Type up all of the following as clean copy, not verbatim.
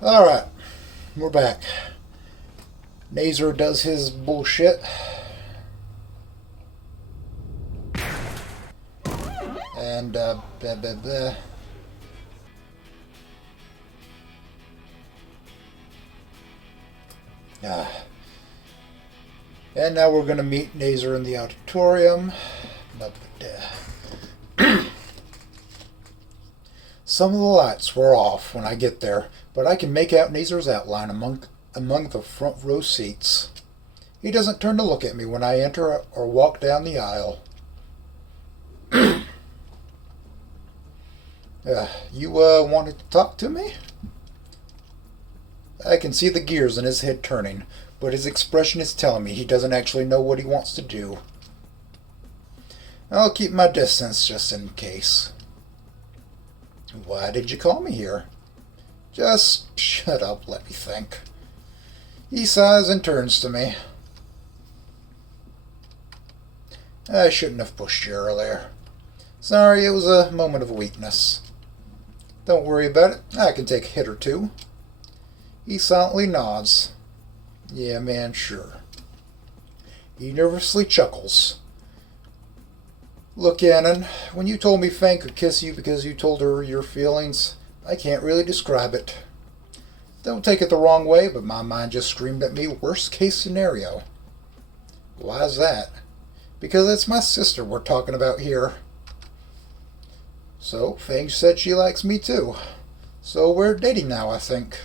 Alright, we're back. Nazer does his bullshit. And, blah, blah, blah. And now we're going to meet Nazer in the auditorium. Some of the lights were off when I get there, but I can make out Nazer's outline among the front row seats. He doesn't turn to look at me when I enter or walk down the aisle. You wanted to talk to me? I can see the gears in his head turning, but his expression is telling me he doesn't actually know what he wants to do. I'll keep my distance just in case. Why did you call me here? Just shut up, let me think. He sighs and turns to me. I shouldn't have pushed you earlier. Sorry, it was a moment of weakness. Don't worry about it, I can take a hit or two. He silently nods. Yeah, man, sure. He nervously chuckles. Look, Anon, when you told me Fang could kiss you because you told her your feelings, I can't really describe it. Don't take it the wrong way, but my mind just screamed at me worst case scenario. Why's that? Because it's my sister we're talking about here. So, Fang said she likes me too. So we're dating now, I think.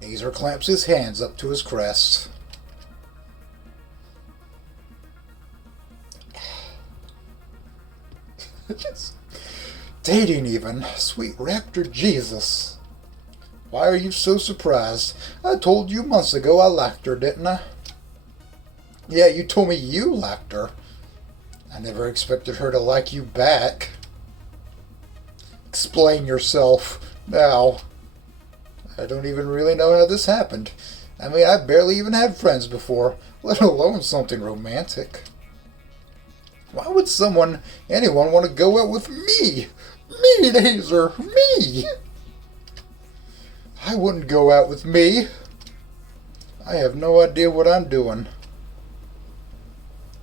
Nazer clamps his hands up to his crest. Dating even? Sweet raptor Jesus. Why are you so surprised? I told you months ago I liked her, didn't I? Yeah, you told me you liked her. I never expected her to like you back. Explain yourself now. I don't even really know how this happened. I mean, I barely even had friends before, let alone something romantic. Why would anyone want to go out with me? Me, Nazer, me! I wouldn't go out with me. I have no idea what I'm doing.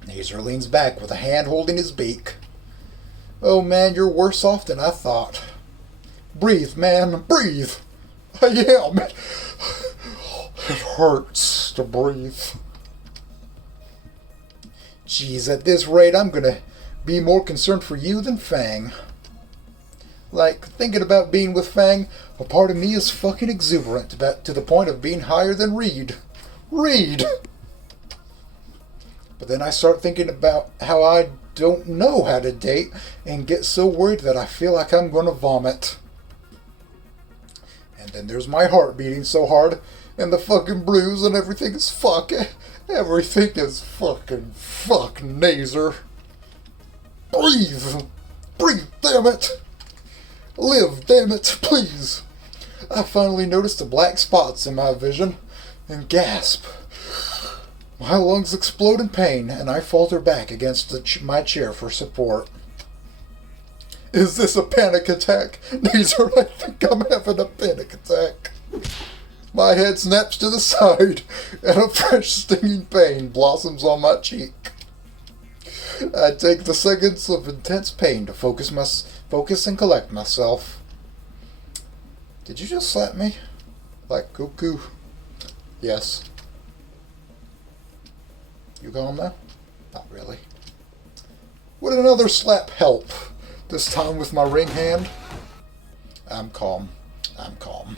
Nazer leans back with a hand holding his beak. Oh man, you're worse off than I thought. Breathe, man, breathe. I am. It hurts to breathe. Geez, at this rate, I'm gonna be more concerned for you than Fang. Like, thinking about being with Fang, a part of me is fucking exuberant to the point of being higher than Reed. Reed! But then I start thinking about how I don't know how to date and get so worried that I feel like I'm gonna vomit. And then there's my heart beating so hard, and the fucking blues, and everything is fuck. Everything is fucking fuck, Nazer. Breathe! Breathe, damn it! Live, damn it, please! I finally noticed the black spots in my vision, and gasp. My lungs explode in pain, and I falter back against my chair for support. Is this a panic attack? Nazer, I think I'm having a panic attack. My head snaps to the side, and a fresh stinging pain blossoms on my cheek. I take the seconds of intense pain to focus and collect myself. Did you just slap me? Like cuckoo? Yes. You calm now? Not really. Would another slap help? This time with my ring hand? I'm calm. I'm calm.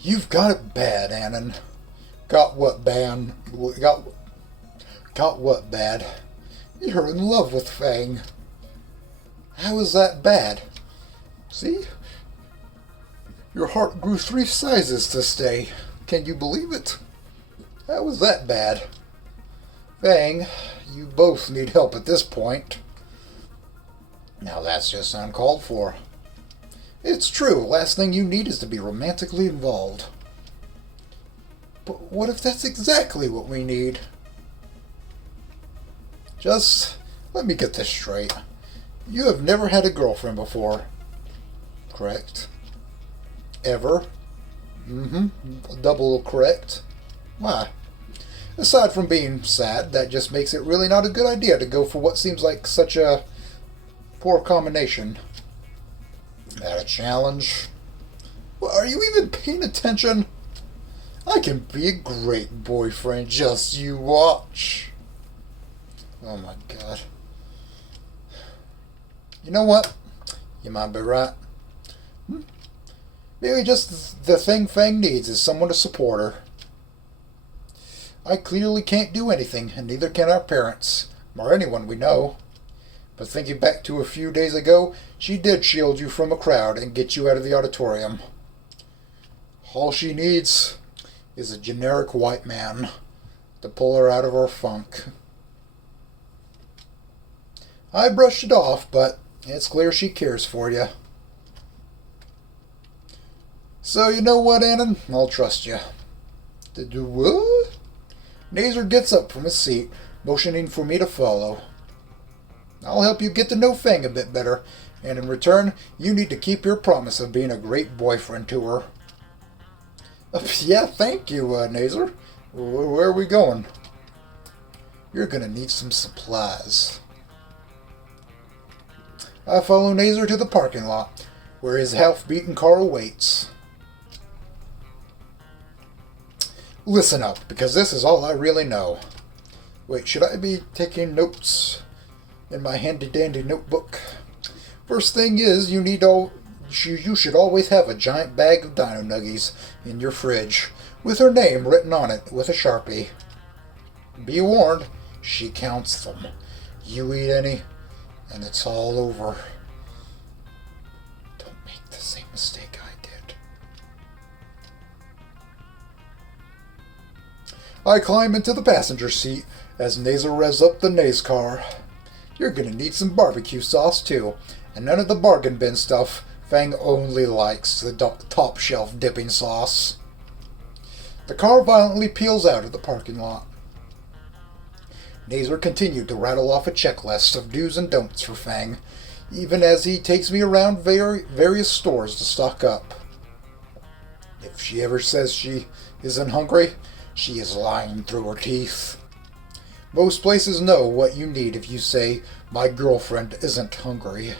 You've got it bad, Anon. Got what bad? Got what bad? You're in love with Fang. How is that bad? See? Your heart grew 3 sizes this day. Can you believe it? How is that bad? Fang, you both need help at this point. Now that's just uncalled for. It's true, last thing you need is to be romantically involved. But what if that's exactly what we need? Just let me get this straight. You have never had a girlfriend before, correct? Ever? Mm-hmm. Double correct. Why? Aside from being sad, that just makes it really not a good idea to go for what seems like such a poor combination. That a challenge? Well, are you even paying attention? I can be a great boyfriend, just you watch. Oh my god. You know what? You might be right. Maybe just the thing Fang needs is someone to support her. I clearly can't do anything, and neither can our parents, or anyone we know. But thinking back to a few days ago, she did shield you from a crowd and get you out of the auditorium. All she needs is a generic white man to pull her out of her funk. I brushed it off, but it's clear she cares for you. So you know what, Anon? I'll trust you. To do what? Nazer gets up from his seat, motioning for me to follow. I'll help you get to know Fang a bit better, and in return, you need to keep your promise of being a great boyfriend to her. Yeah, thank you, Nazer. Where are we going? You're gonna need some supplies. I follow Nazer to the parking lot, where his half-beaten car awaits. Listen up, because this is all I really know. Wait, should I be taking notes in my handy-dandy notebook? First thing is, you should always have a giant bag of Dino Nuggies in your fridge, with her name written on it with a Sharpie. Be warned, she counts them. You eat any, and it's all over. Don't make the same mistake I did. I climb into the passenger seat as Nazer revs up the Naze car. You're gonna need some barbecue sauce too, and none of the bargain bin stuff. Fang only likes the top shelf dipping sauce. The car violently peels out of the parking lot. Nazer continued to rattle off a checklist of do's and don'ts for Fang, even as he takes me around various stores to stock up. If she ever says she isn't hungry, she is lying through her teeth. Most places know what you need if you say, "My girlfriend isn't hungry."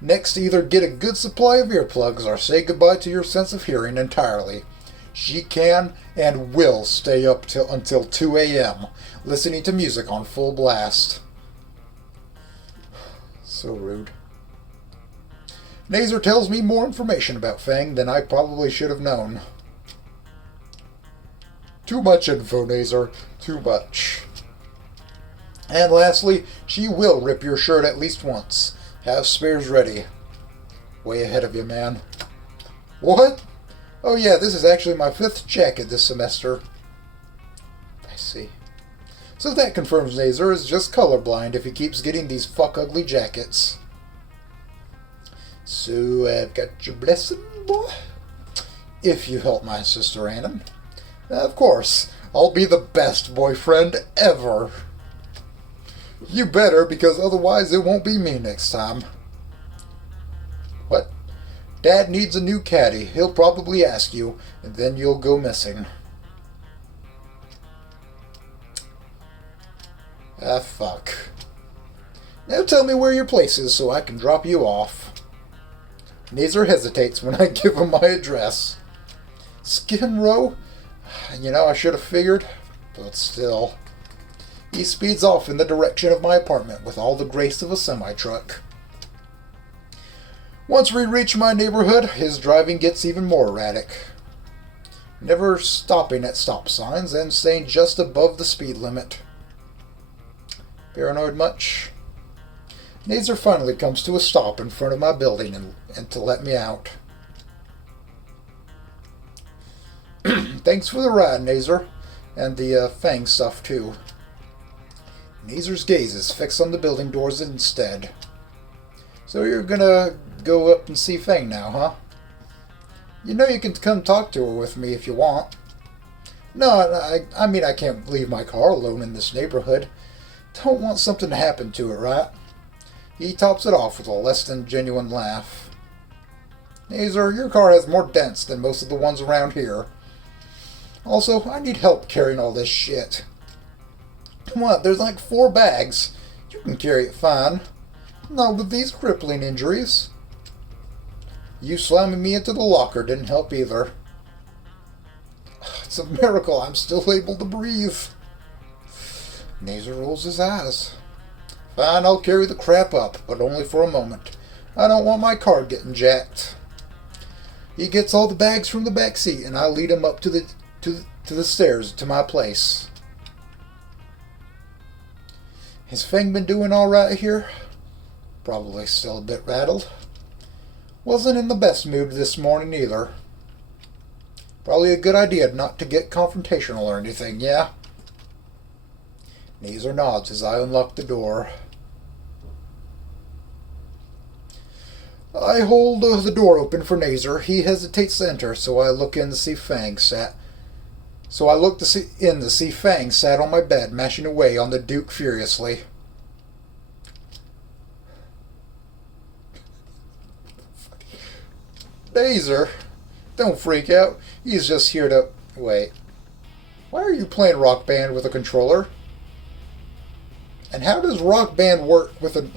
Next, either get a good supply of earplugs or say goodbye to your sense of hearing entirely. She can and will stay up until 2 a.m., listening to music on full blast. So rude. Nazer tells me more information about Fang than I probably should have known. Too much info, Nazer. Too much. And lastly, she will rip your shirt at least once. Have spares ready. Way ahead of you, man. What? Oh yeah, this is actually my 5th jacket this semester. I see. So that confirms Nazer is just colorblind if he keeps getting these fuck-ugly jackets. So I've got your blessing, boy? If you help my sister Anon. Of course, I'll be the best boyfriend ever. You better, because otherwise it won't be me next time. What? Dad needs a new caddy. He'll probably ask you, and then you'll go missing. Ah, fuck. Now tell me where your place is so I can drop you off. Nazer hesitates when I give him my address. Skin Row? You know, I should have figured, but still. He speeds off in the direction of my apartment with all the grace of a semi-truck. Once we reach my neighborhood, his driving gets even more erratic. Never stopping at stop signs and staying just above the speed limit. Paranoid much? Nazer finally comes to a stop in front of my building and to let me out. Thanks for the ride, Nazer. And the Fang stuff, too. Nazer's gaze is fixed on the building doors instead. So you're gonna go up and see Fang now, huh? You know you can come talk to her with me if you want. No, I mean I can't leave my car alone in this neighborhood. Don't want something to happen to it, right? He tops it off with a less than genuine laugh. Nazer, your car has more dents than most of the ones around here. Also, I need help carrying all this shit. What, there's like 4 bags. You can carry it fine. Not with these crippling injuries. You slamming me into the locker didn't help either. It's a miracle I'm still able to breathe. Nazer rolls his eyes. Fine, I'll carry the crap up, but only for a moment. I don't want my car getting jacked. He gets all the bags from the back seat, and I lead him up to the stairs to my place. Has Fang been doing all right here? Probably still a bit rattled. Wasn't in the best mood this morning either. Probably a good idea not to get confrontational or anything, yeah? Nazer nods as I unlock the door. I hold the door open for Nazer. He hesitates to enter, so I look in to see Fang sat. Fang sat on my bed, mashing away on the Duke furiously. Nazer, don't freak out. He's just here to... Wait. Why are you playing Rock Band with a controller? And how does Rock Band work with an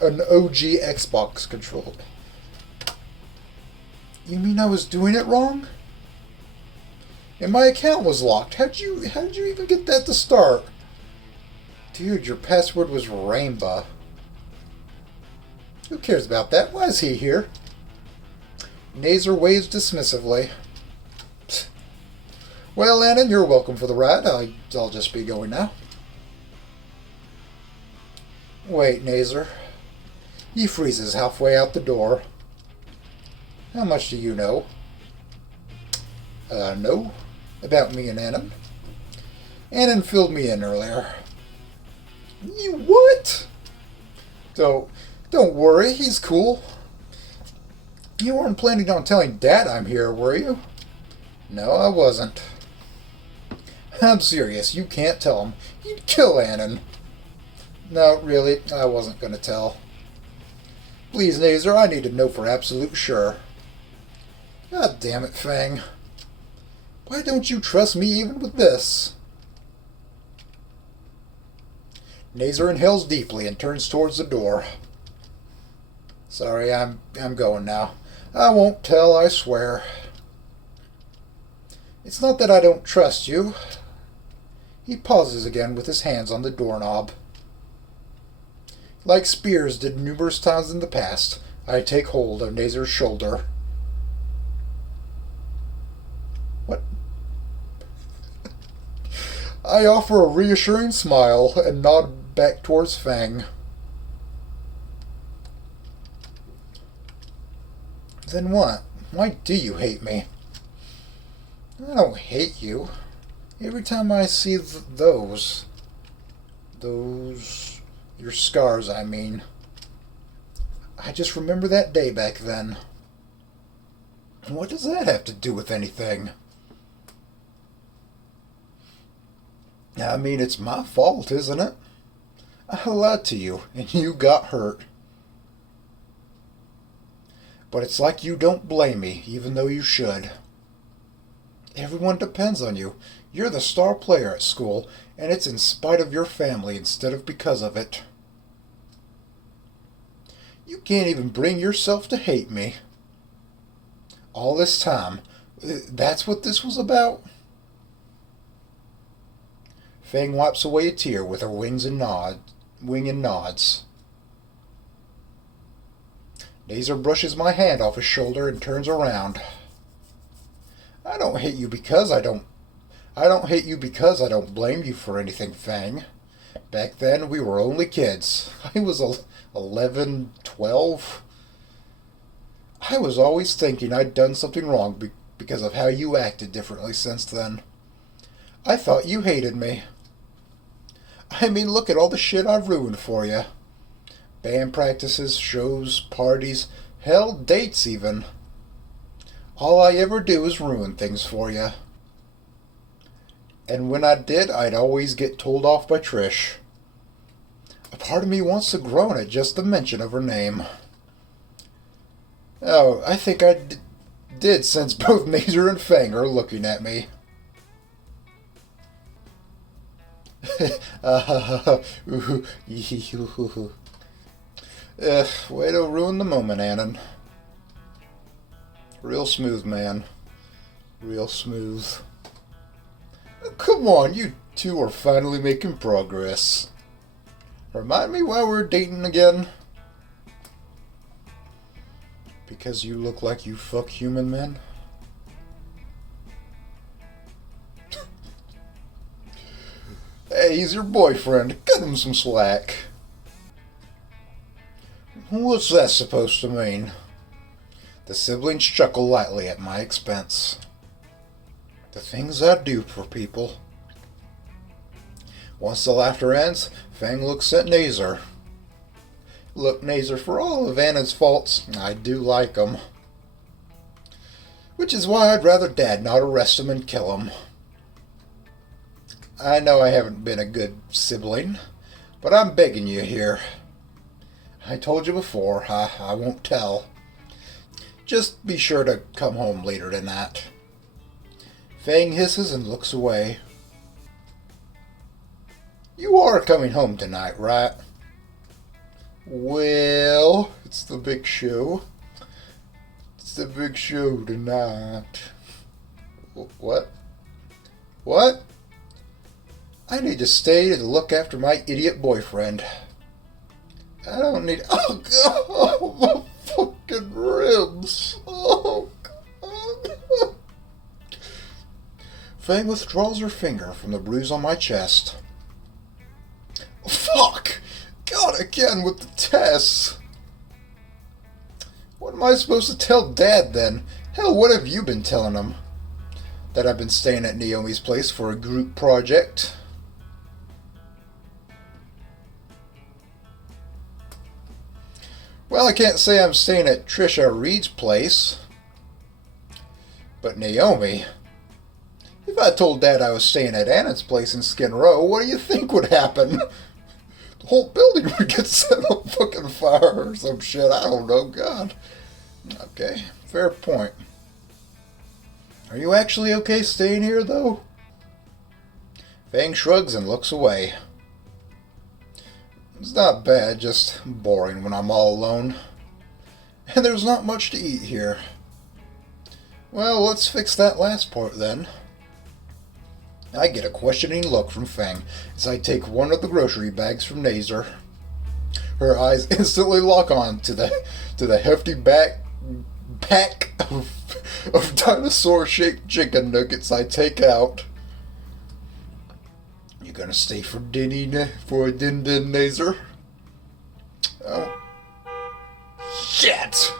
OG Xbox controller? You mean I was doing it wrong? And my account was locked. How did you even get that to start? Dude, your password was Rainbow. Who cares about that? Why is he here? Nazer waves dismissively. Psst. Well, Anon, you're welcome for the ride. I'll just be going now. Wait, Nazer. He freezes halfway out the door. How much do you know? No. About me and Anon. Anon filled me in earlier. You what? Don't worry, he's cool. You weren't planning on telling Dad I'm here, were you? No, I wasn't. I'm serious, you can't tell him. You'd kill Anon. No, really, I wasn't going to tell. Please, Nazer, I need to know for absolute sure. God damn it, Fang. Why don't you trust me even with this? Nazer inhales deeply and turns towards the door. Sorry, I'm going now. I won't tell, I swear. It's not that I don't trust you. He pauses again with his hands on the doorknob. Like Spears did numerous times in the past, I take hold of Nazer's shoulder. What? I offer a reassuring smile and nod back towards Fang. Then what? Why do you hate me? I don't hate you. Every time I see those, your scars, I mean, I just remember that day back then. What does that have to do with anything? I mean, it's my fault, isn't it? I lied to you, and you got hurt. But it's like you don't blame me, even though you should. Everyone depends on you. You're the star player at school, and it's in spite of your family instead of because of it. You can't even bring yourself to hate me. All this time, that's what this was about? Fang wipes away a tear with her wing and nods. Nazer brushes my hand off his shoulder and turns around. I don't hate you because I don't blame you for anything, Fang. Back then, we were only kids. I was 11, 12. I was always thinking I'd done something wrong because of how you acted differently since then. I thought you hated me. I mean, look at all the shit I've ruined for you. Band practices, shows, parties, hell, dates even. All I ever do is ruin things for you. And when I did, I'd always get told off by Trish. A part of me wants to groan at just the mention of her name. Oh, I think I did since both Naser and Fang are looking at me. Way to ruin the moment, Anon. Real smooth, man. Real smooth. Come on, you two are finally making progress. Remind me why we're dating again? Because you look like you fuck human men? Hey, he's your boyfriend. Cut him some slack. What's that supposed to mean? The siblings chuckle lightly at my expense. The things I do for people. Once the laughter ends, Fang looks at Naser. Look, Naser, for all of Anna's faults, I do like him. Which is why I'd rather Dad not arrest him and kill him. I know I haven't been a good sibling, but I'm begging you here. I told you before, I won't tell. Just be sure to come home later than that. Fang hisses and looks away. You are coming home tonight, right? Well, it's the big show. It's the big show tonight. What? What? I need to stay to look after my idiot boyfriend. I don't need... Oh, God! My fucking ribs! Oh, God! Fang withdraws her finger from the bruise on my chest. Fuck! God, again with the tests! What am I supposed to tell Dad, then? Hell, what have you been telling him? That I've been staying at Naomi's place for a group project? Well, I can't say I'm staying at Trisha Reed's place. But Naomi... If I told Dad I was staying at Annan's place in Skin Row, what do you think would happen? The whole building would get set on fucking fire or some shit. I don't know, God. Okay, fair point. Are you actually okay staying here, though? Fang shrugs and looks away. It's not bad, just boring when I'm all alone. And there's not much to eat here. Well, let's fix that last part then. I get a questioning look from Fang as I take one of the grocery bags from Naser. Her eyes instantly lock on to the hefty pack of dinosaur-shaped chicken nuggets I take out. You gonna stay for dinner for a din Naser? Oh. Shit!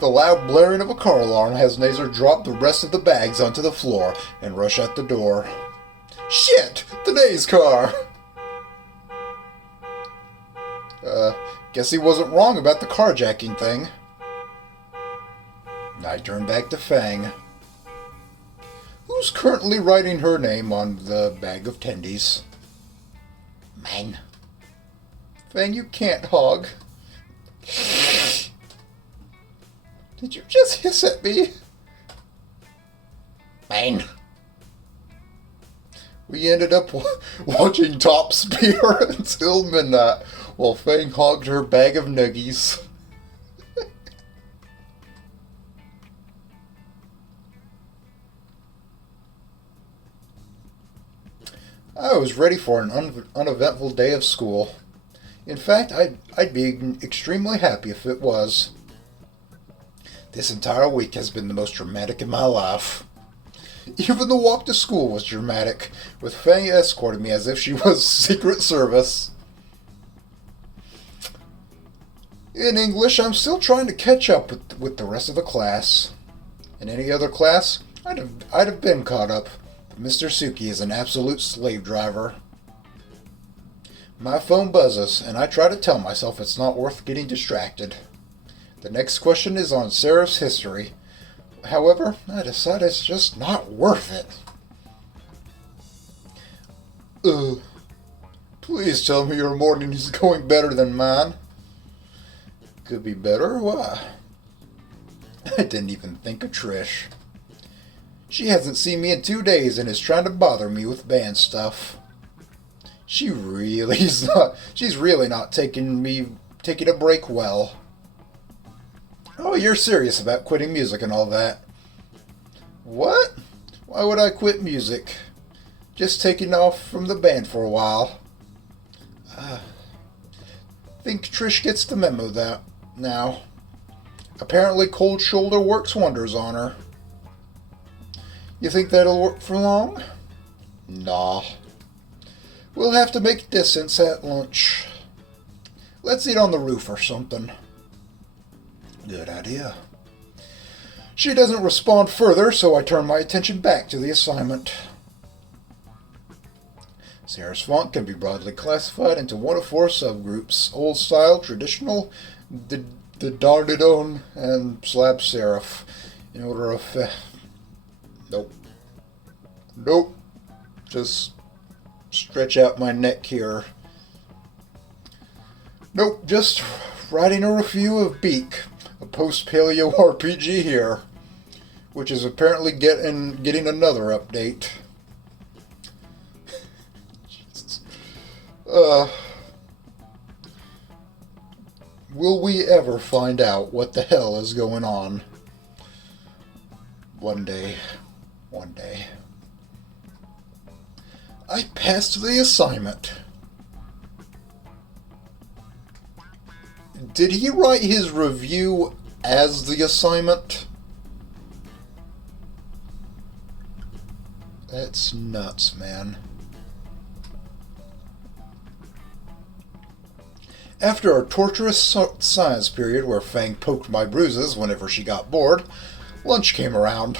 The loud blaring of a car alarm has Naser drop the rest of the bags onto the floor and rush out the door. Shit! The Naze car! Guess he wasn't wrong about the carjacking thing. I turn back to Fang, who's currently writing her name on the bag of tendies. Mine. Fang, you can't hog. Did you just hiss at me? Mine. We ended up watching Top Spear until midnight while Fang hogged her bag of nuggies. I was ready for an uneventful day of school. In fact, I'd be extremely happy if it was. This entire week has been the most dramatic in my life. Even the walk to school was dramatic, with Fang escorting me as if she was Secret Service. In English, I'm still trying to catch up with the rest of the class. In any other class, I'd have been caught up. But Mr. Suki is an absolute slave driver. My phone buzzes, and I try to tell myself it's not worth getting distracted. The next question is on Sarah's history. However, I decide it's just not worth it. Please tell me your morning is going better than mine. Could be better? Why? I didn't even think of Trish. She hasn't seen me in 2 days and is trying to bother me with band stuff. She's really not taking a break well. Oh, you're serious about quitting music and all that. What? Why would I quit music? Just taking off from the band for a while. Think Trish gets the memo that now. Apparently cold shoulder works wonders on her. You think that'll work for long? Nah. We'll have to make distance at lunch. Let's eat on the roof or something. Good idea. She doesn't respond further, so I turn my attention back to the assignment. Sarah's font can be broadly classified into one of 4 subgroups: old style, traditional, the Dardidon, and slab serif. In order of... Nope. Just stretch out my neck here. Nope, just writing a review of Beak, a post-paleo RPG here, which is apparently getting another update. Will we ever find out what the hell is going on? One day. I passed the assignment. Did he write his review as the assignment? That's nuts, man. After a torturous science period where Fang poked my bruises whenever she got bored, lunch came around.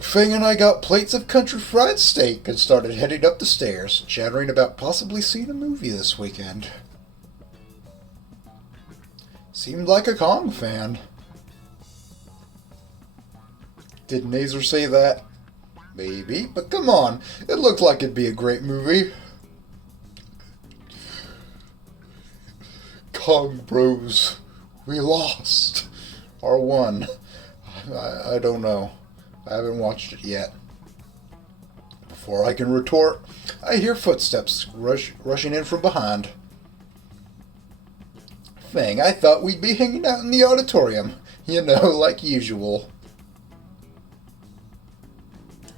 Fang and I got plates of country fried steak and started heading up the stairs, chattering about possibly seeing a movie this weekend. Seemed like a Kong fan. Did Nazer say that? Maybe, but come on, it looked like it'd be a great movie. Kong bros, we lost. Or won. I don't know. I haven't watched it yet. Before I can retort, I hear footsteps rushing in from behind. Fang, I thought we'd be hanging out in the auditorium. You know, like usual.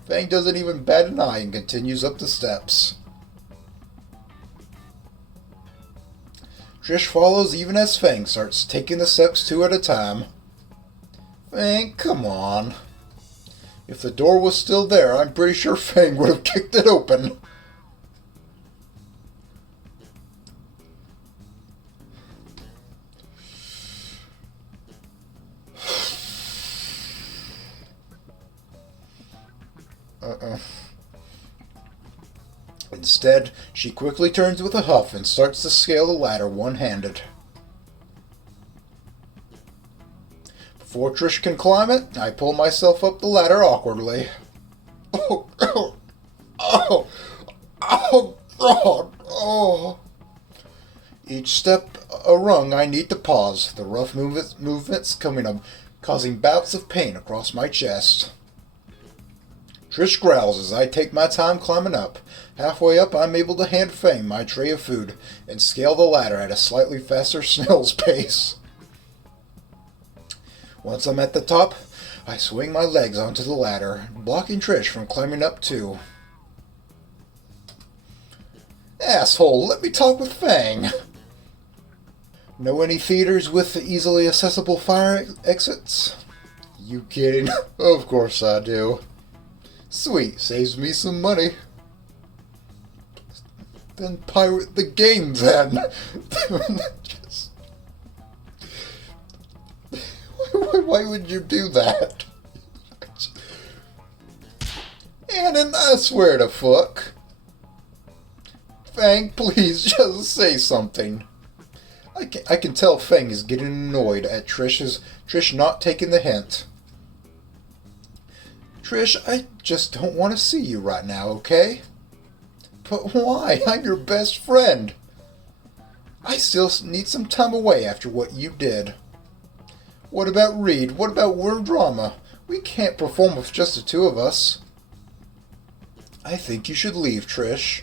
Fang doesn't even bat an eye and continues up the steps. Trish follows even as Fang starts taking the steps 2 at a time. Fang, come on. If the door was still there, I'm pretty sure Fang would have kicked it open. Instead, she quickly turns with a huff and starts to scale the ladder one-handed. Before Trish can climb it, I pull myself up the ladder awkwardly. Oh, God, oh. Each step a rung, I need to pause, the rough movements causing bouts of pain across my chest. Trish growls as I take my time climbing up. Halfway up, I'm able to hand Fang my tray of food and scale the ladder at a slightly faster snail's pace. Once I'm at the top, I swing my legs onto the ladder, blocking Trish from climbing up too. Asshole, let me talk with Fang. Know any theaters with easily accessible fire exits? You kidding? Of course I do. Sweet, saves me some money. Then pirate the game then. Why would you do that? Anon, I swear to fuck. Fang, please just say something. I can tell Fang is getting annoyed at Trish not taking the hint. Trish, I just don't want to see you right now, okay? But why? I'm your best friend. I still need some time away after what you did. What about Reed? What about Worm Drama? We can't perform with just the two of us. I think you should leave, Trish.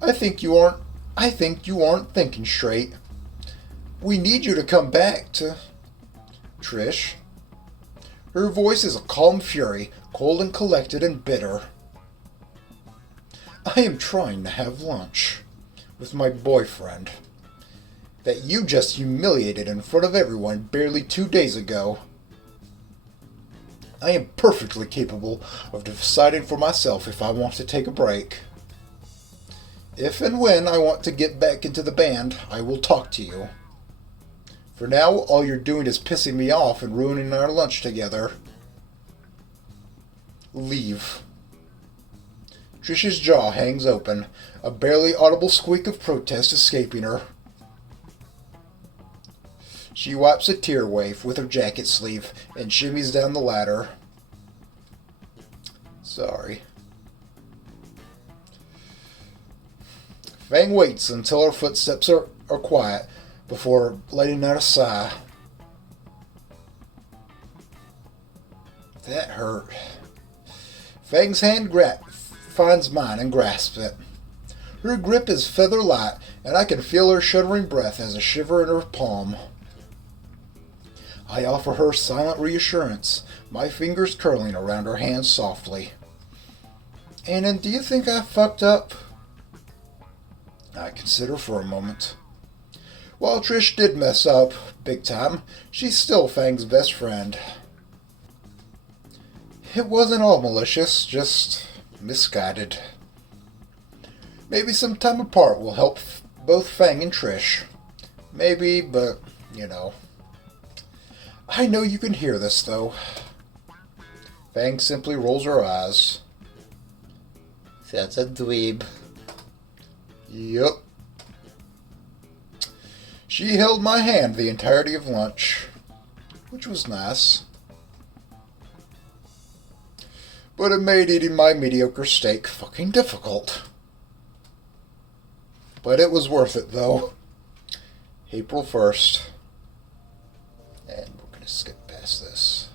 I think you aren't thinking straight. We need you to come back to... Trish. Her voice is a calm fury, cold and collected and bitter. I am trying to have lunch with my boyfriend that you just humiliated in front of everyone barely 2 days ago. I am perfectly capable of deciding for myself if I want to take a break. If and when I want to get back into the band, I will talk to you. For now, all you're doing is pissing me off and ruining our lunch together. Leave. Trish's jaw hangs open, a barely audible squeak of protest escaping her. She wipes a tear wave with her jacket sleeve and shimmies down the ladder. Sorry. Fang waits until her footsteps are quiet before letting out a sigh. That hurt. Fang's hand finds mine and grasps it. Her grip is feather light, and I can feel her shuddering breath as a shiver in her palm. I offer her silent reassurance, my fingers curling around her hands softly. Anon, do you think I fucked up? I consider for a moment. While Trish did mess up, big time, she's still Fang's best friend. It wasn't all malicious, just misguided. Maybe some time apart will help both Fang and Trish. Maybe, but, you know. I know you can hear this, though. Fang simply rolls her eyes. That's a dweeb. Yup. She held my hand the entirety of lunch, which was nice. But it made eating my mediocre steak fucking difficult. But it was worth it, though. April 1st. And we're going to skip past this.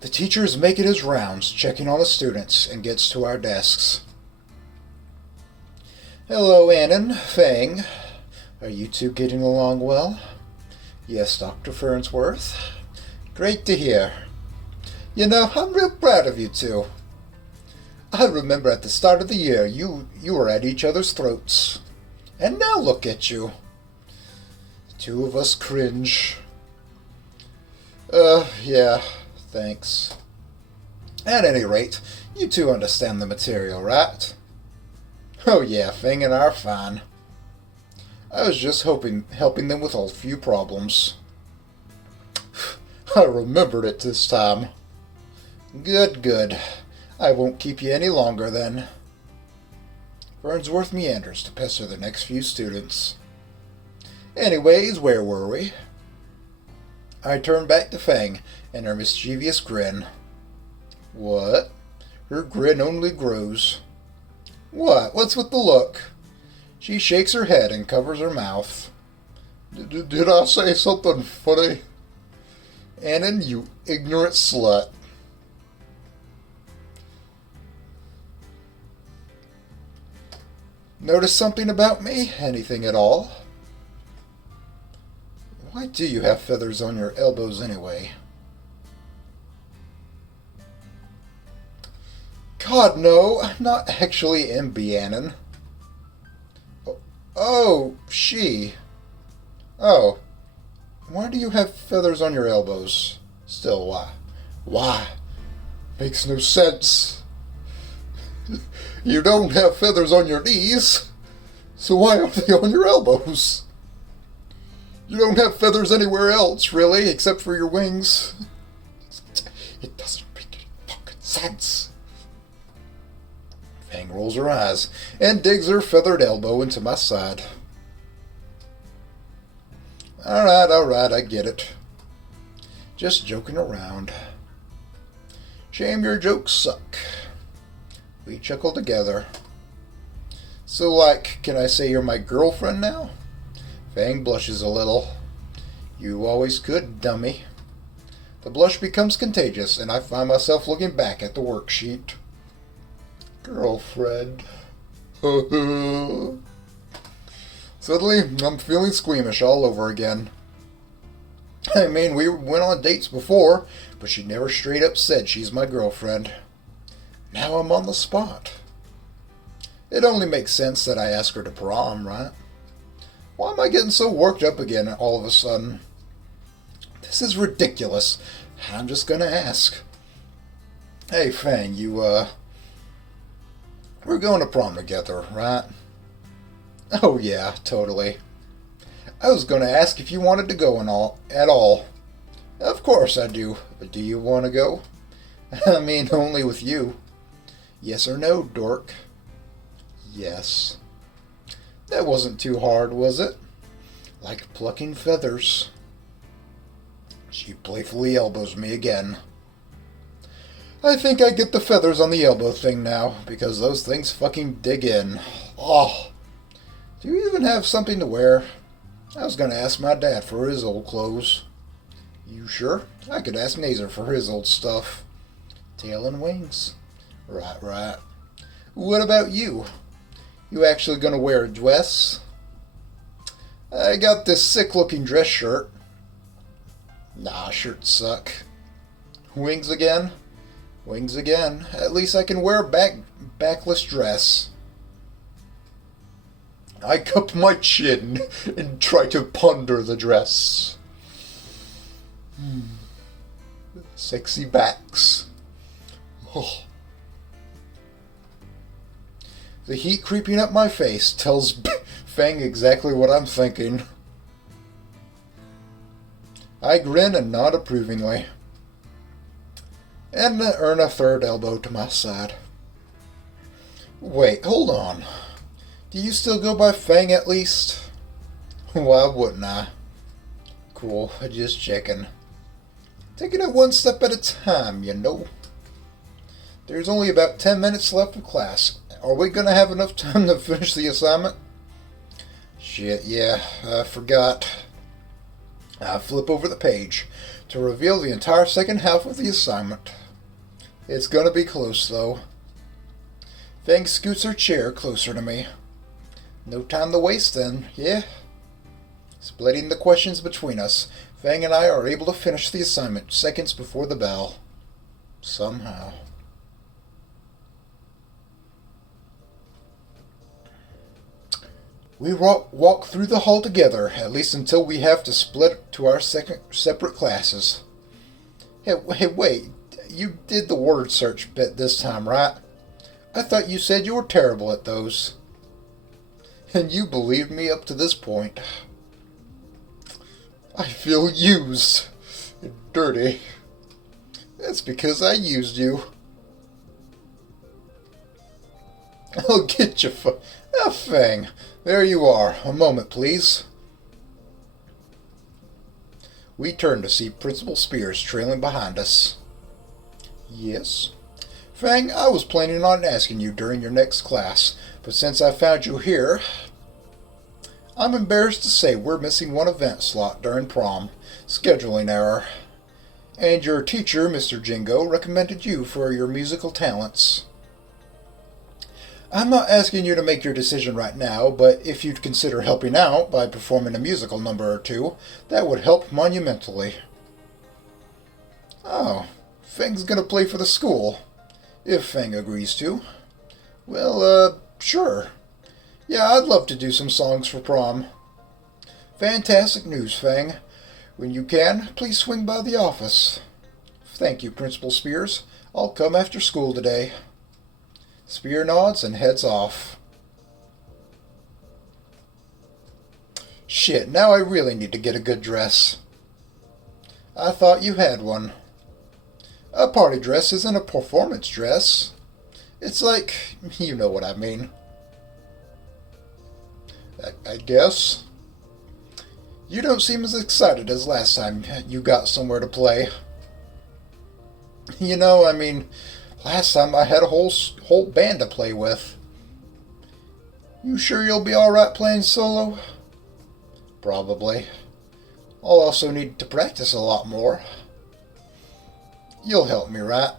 The teacher is making his rounds, checking on the students, and gets to our desks. Hello, Anon, Fang. Are you two getting along well? Yes, Dr. Farnsworth. Great to hear. You know, I'm real proud of you two. I remember at the start of the year, you were at each other's throats. And now look at you. The two of us cringe. Yeah, thanks. At any rate, you two understand the material, right? Oh yeah, Fang and I are fine. I was just helping them with a few problems. I remembered it this time. Good, good. I won't keep you any longer, then. Farnsworth meanders to pester the next few students. Anyways, where were we? I turn back to Fang and her mischievous grin. What? Her grin only grows. What? What's with the look? She shakes her head and covers her mouth. Did I say something funny? Anon, you ignorant slut. Notice something about me? Anything at all? Why do you have feathers on your elbows anyway? God, no, I'm not actually MB Anon. Oh, she. Oh. Why do you have feathers on your elbows? Still, why? Why? Makes no sense. You don't have feathers on your knees, so why are they on your elbows? You don't have feathers anywhere else, really, except for your wings. It doesn't make any fucking sense. Fang rolls her eyes and digs her feathered elbow into my side. Alright, I get it. Just joking around. Shame your jokes suck. We chuckle together. So, like, can I say you're my girlfriend now? Fang blushes a little. You always could, dummy. The blush becomes contagious, and I find myself looking back at the worksheet. Girlfriend. Suddenly, I'm feeling squeamish all over again. I mean, we went on dates before, but she never straight up said she's my girlfriend. Now I'm on the spot. It only makes sense that I ask her to prom, right? Why am I getting so worked up again all of a sudden? This is ridiculous. I'm just gonna ask. Hey, Fang, we're going to prom together, right? Oh yeah, totally. I was gonna ask if you wanted to go at all. Of course I do, but do you want to go? I mean, only with you. Yes or no, dork? Yes. That wasn't too hard, was it? Like plucking feathers. She playfully elbows me again. I think I get the feathers on the elbow thing now, because those things fucking dig in. Oh. Do you even have something to wear? I was going to ask my dad for his old clothes. You sure? I could ask Nazer for his old stuff. Tail and wings. Right. What about you? You actually going to wear a dress? I got this sick-looking dress shirt. Nah, shirts suck. Wings again? Wings again. At least I can wear a backless dress. I cup my chin and try to ponder the dress. Sexy backs. Oh. The heat creeping up my face tells Fang exactly what I'm thinking. I grin and nod approvingly, and earn a third elbow to my side. Wait, hold on. Do you still go by Fang at least? Why wouldn't I? Cool, just checking. Taking it one step at a time, you know. There's only about 10 minutes left of class. Are we going to have enough time to finish the assignment? Shit, yeah, I forgot. I flip over the page to reveal the entire second half of the assignment. It's going to be close, though. Fang scoots her chair closer to me. No time to waste, then, yeah? Splitting the questions between us, Fang and I are able to finish the assignment seconds before the bell. Somehow. We walk through the hall together, at least until we have to split to our separate classes. Hey, wait. You did the word search bit this time, right? I thought you said you were terrible at those. And you believed me up to this point. I feel used and dirty. That's because I used you. I'll get you Fang. There you are. A moment, please. We turn to see Principal Spears trailing behind us. Yes? Fang, I was planning on asking you during your next class, but since I found you here, I'm embarrassed to say we're missing one event slot during prom. Scheduling error. And your teacher, Mr. Jingo, recommended you for your musical talents. I'm not asking you to make your decision right now, but if you'd consider helping out by performing a musical number or two, that would help monumentally. Oh, Fang's gonna play for the school. If Fang agrees to. Well, sure. Yeah, I'd love to do some songs for prom. Fantastic news, Fang. When you can, please swing by the office. Thank you, Principal Spears. I'll come after school today. Spear nods and heads off. Shit, now I really need to get a good dress. I thought you had one. A party dress isn't a performance dress. It's like, you know what I mean. I guess. You don't seem as excited as last time you got somewhere to play. You know, I mean, Last time I had a whole band to play with. You sure you'll be alright playing solo? Probably. I'll also need to practice a lot more. You'll help me, right?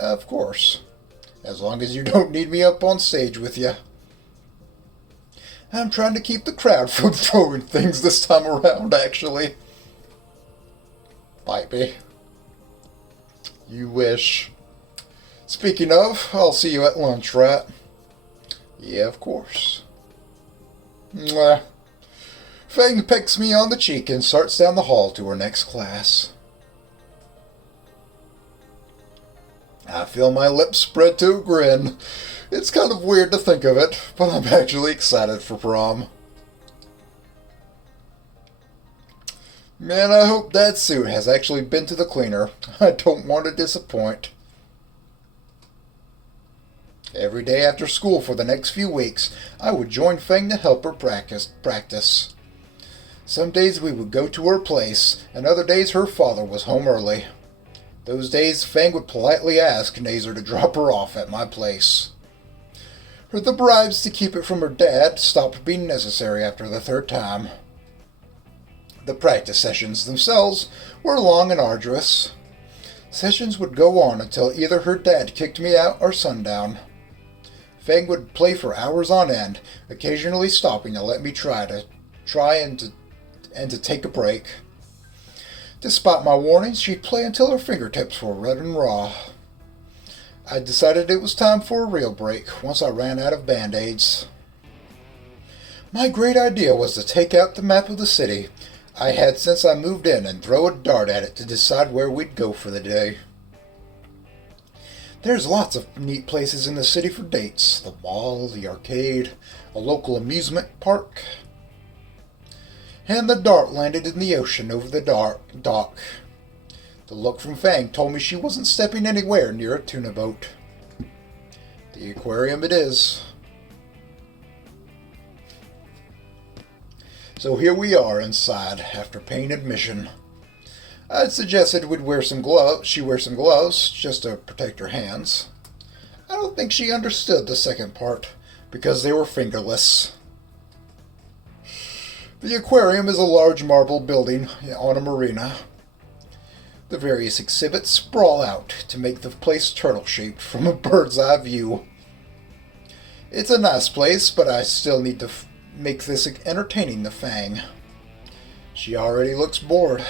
Of course. As long as you don't need me up on stage with you. I'm trying to keep the crowd from throwing things this time around, actually. Might be. You wish. Speaking of, I'll see you at lunch, right? Yeah, of course. Mwah. Fang pecks me on the cheek and starts down the hall to her next class. I feel my lips spread to a grin. It's kind of weird to think of it, but I'm actually excited for prom. Man, I hope that suit has actually been to the cleaner. I don't want to disappoint. Every day after school for the next few weeks, I would join Fang to help her practice. Some days we would go to her place, and other days her father was home early. Those days, Fang would politely ask Nazer to drop her off at my place. The bribes to keep it from her dad stopped being necessary after the third time. The practice sessions themselves were long and arduous. Sessions would go on until either her dad kicked me out or sundown. Fang would play for hours on end, occasionally stopping to let me try and to take a break. Despite my warnings, she'd play until her fingertips were red and raw. I decided it was time for a real break once I ran out of band-aids. My great idea was to take out the map of the city I had since I moved in and throw a dart at it to decide where we'd go for the day. There's lots of neat places in the city for dates. The mall, the arcade, a local amusement park. And the dart landed in the ocean over the dock. The look from Fang told me she wasn't stepping anywhere near a tuna boat. The aquarium it is. So here we are inside after paying admission. I'd suggested we'd wear some gloves. She wear some gloves just to protect her hands. I don't think she understood the second part because they were fingerless. The aquarium is a large marble building on a marina. The various exhibits sprawl out to make the place turtle-shaped from a bird's eye view. It's a nice place, but I still need to make this entertaining to Fang. She already looks bored.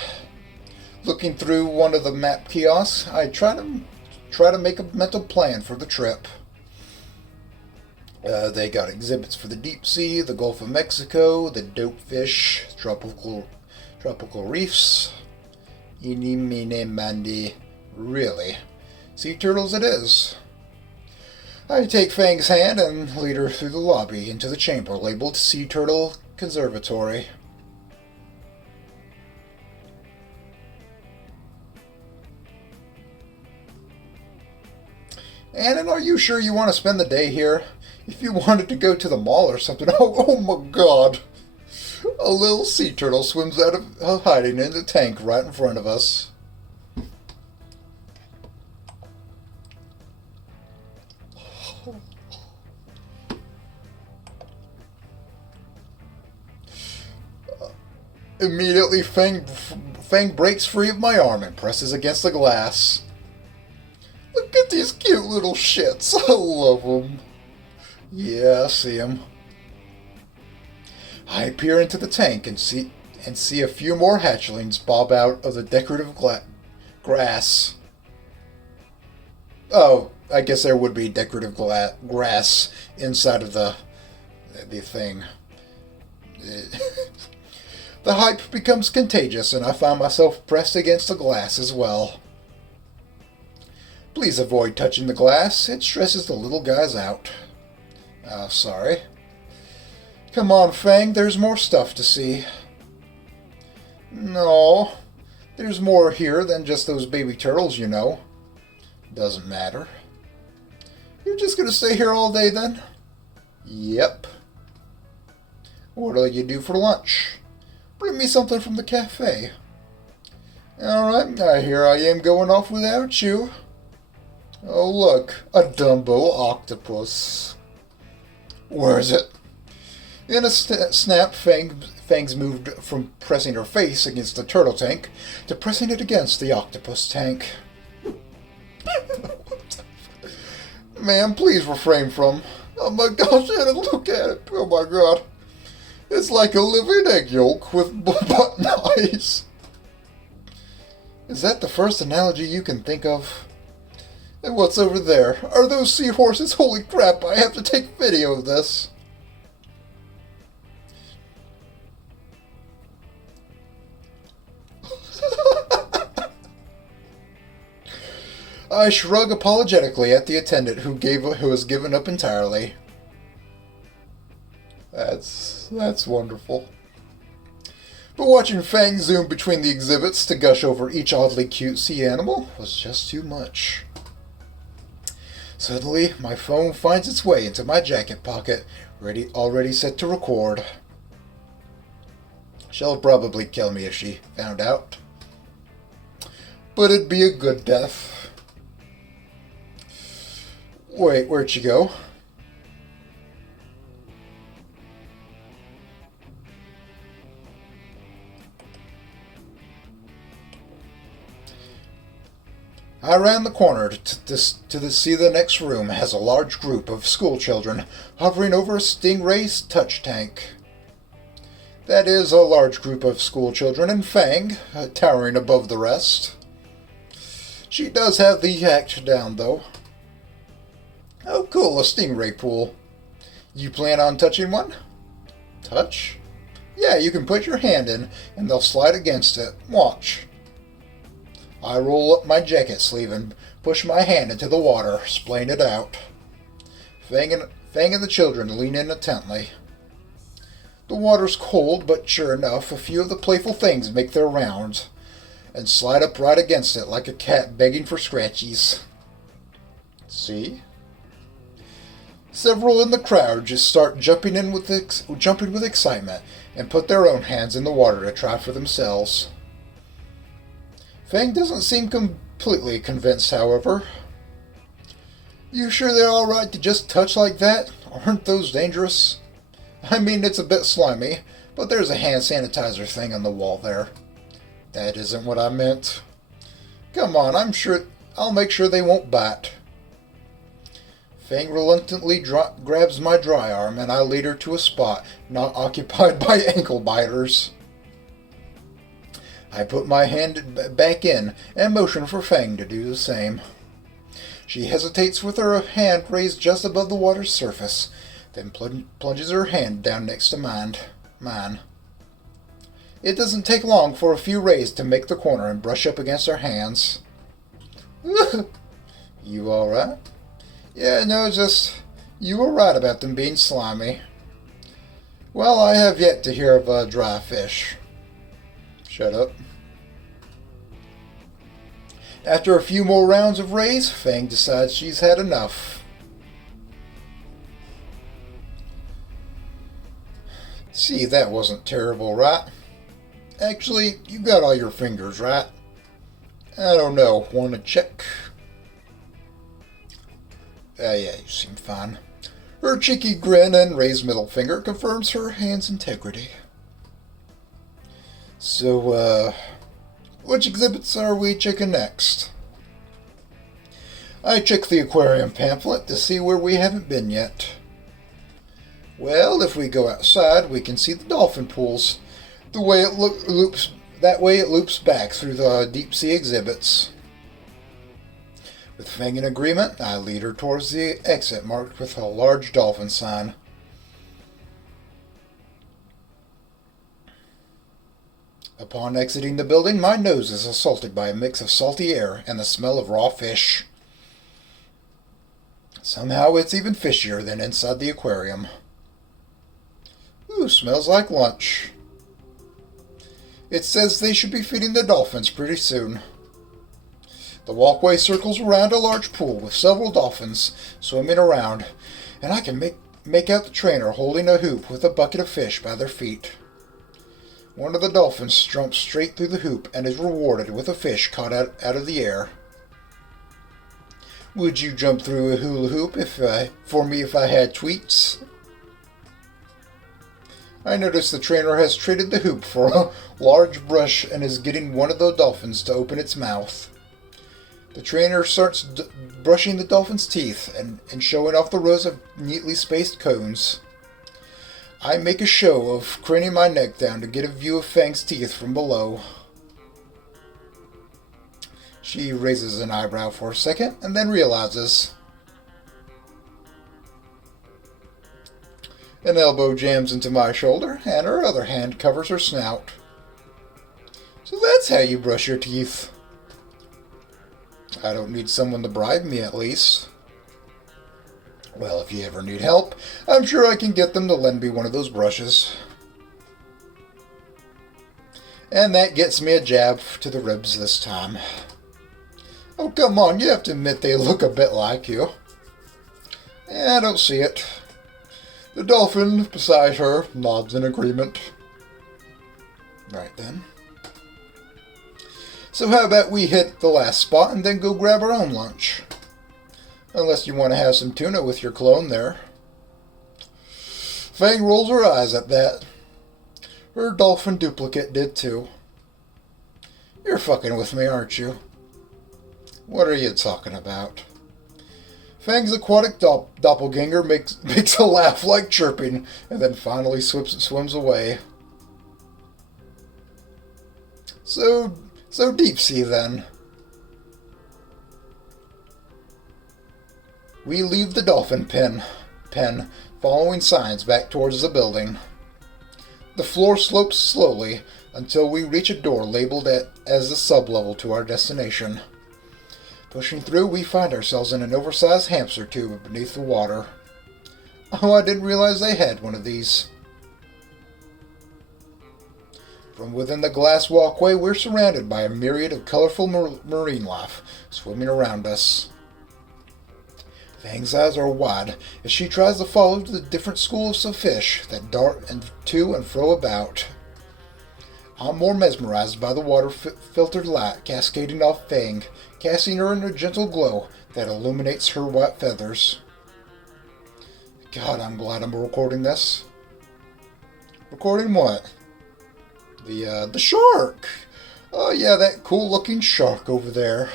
Looking through one of the map kiosks, I try to make a mental plan for the trip. They got exhibits for the deep sea, the Gulf of Mexico, the dope fish, tropical reefs. Eeny, meeny, miny. Really. Sea turtles it is. I take Fang's hand and lead her through the lobby into the chamber labeled Sea Turtle Conservatory. Anon, are you sure you want to spend the day here? If you wanted to go to the mall or something, oh my god. A little sea turtle swims out of hiding in the tank right in front of us. Immediately, Fang breaks free of my arm and presses against the glass. Look at these cute little shits. I love them. Yeah, I see them. I peer into the tank and see a few more hatchlings bob out of the decorative grass. Oh, I guess there would be decorative grass inside of the thing. The hype becomes contagious, and I find myself pressed against the glass as well. Please avoid touching the glass. It stresses the little guys out. Sorry. Come on, Fang, there's more stuff to see. No, there's more here than just those baby turtles, you know. Doesn't matter. You're just gonna stay here all day, then? Yep. What'll you do for lunch? Bring me something from the cafe. Alright, here I am going off without you. Oh look, a Dumbo octopus. Where is it? In a snap, Fang's moved from pressing her face against the turtle tank to pressing it against the octopus tank. Ma'am, please refrain from... Oh my gosh, Anna, look at it. Oh my god. It's like a living egg yolk with button eyes. Is that the first analogy you can think of? And what's over there? Are those seahorses? Holy crap, I have to take video of this. I shrug apologetically at the attendant who has given up entirely. That's wonderful. But watching Fang zoom between the exhibits to gush over each oddly cute sea animal was just too much. Suddenly, my phone finds its way into my jacket pocket, already set to record. She'll probably kill me if she found out. But it'd be a good death. Wait, where'd she go? I ran the corner to see the next room has a large group of school children hovering over a Stingray's touch tank. That is a large group of school children, and Fang, towering above the rest. She does have the act down, though. Oh, cool, a stingray pool. You plan on touching one? Touch? Yeah, you can put your hand in, and they'll slide against it. Watch. I roll up my jacket sleeve and push my hand into the water, splaying it out. Fang and the children lean in intently. The water's cold, but sure enough, a few of the playful things make their rounds, and slide up right against it like a cat begging for scratchies. See? Several in the crowd just start jumping with excitement and put their own hands in the water to try for themselves. Fang doesn't seem completely convinced, however. You sure they're alright to just touch like that? Aren't those dangerous? I mean, it's a bit slimy, but there's a hand sanitizer thing on the wall there. That isn't what I meant. Come on, I'll make sure they won't bite. Fang reluctantly grabs my dry arm, and I lead her to a spot not occupied by ankle biters. I put my hand back in and motion for Fang to do the same. She hesitates with her hand raised just above the water's surface, then plunges her hand down next to mine. It doesn't take long for a few rays to make the corner and brush up against our hands. You alright? Yeah, no, just... You were right about them being slimy. Well, I have yet to hear of a dry fish. Shut up. After a few more rounds of rays, Fang decides she's had enough. See, that wasn't terrible, right? Actually, you got all your fingers, right? I don't know. Want to check? Yeah, you seem fine. Her cheeky grin and raised middle finger confirms her hand's integrity. So, which exhibits are we checking next? I check the aquarium pamphlet to see where we haven't been yet. Well, if we go outside, we can see the dolphin pools. The way it loops back through the deep sea exhibits. With Fang in agreement, I lead her towards the exit marked with a large dolphin sign. Upon exiting the building, my nose is assaulted by a mix of salty air and the smell of raw fish. Somehow it's even fishier than inside the aquarium. Ooh, smells like lunch. It says they should be feeding the dolphins pretty soon. The walkway circles around a large pool with several dolphins swimming around, and I can make out the trainer holding a hoop with a bucket of fish by their feet. One of the dolphins jumps straight through the hoop and is rewarded with a fish caught out of the air. Would you jump through a hula hoop for me if I had tweets? I notice the trainer has traded the hoop for a large brush and is getting one of the dolphins to open its mouth. The trainer starts brushing the dolphin's teeth and showing off the rows of neatly spaced cones. I make a show of craning my neck down to get a view of Fang's teeth from below. She raises an eyebrow for a second and then realizes. An elbow jams into my shoulder, and her other hand covers her snout. So that's how you brush your teeth. I don't need someone to bribe me, at least. Well, if you ever need help, I'm sure I can get them to lend me one of those brushes. And that gets me a jab to the ribs this time. Oh, come on, you have to admit they look a bit like you. I don't see it. The dolphin beside her nods in agreement. Right then. So how about we hit the last spot and then go grab our own lunch? Unless you want to have some tuna with your clone there. Fang rolls her eyes at that. Her dolphin duplicate did too. You're fucking with me, aren't you? What are you talking about? Fang's aquatic doppelganger makes a laugh like chirping, and then finally swims away. So deep sea then. We leave the dolphin pen, following signs back towards the building. The floor slopes slowly until we reach a door labeled as the sublevel to our destination. Pushing through, we find ourselves in an oversized hamster tube beneath the water. Oh, I didn't realize they had one of these. From within the glass walkway, we're surrounded by a myriad of colorful marine life swimming around us. Fang's eyes are wide as she tries to follow the different schools of fish that dart to and fro about. I'm more mesmerized by the water-filtered light cascading off Fang, casting her in a gentle glow that illuminates her white feathers. God, I'm glad I'm recording this. Recording what? The shark! Oh yeah, that cool-looking shark over there.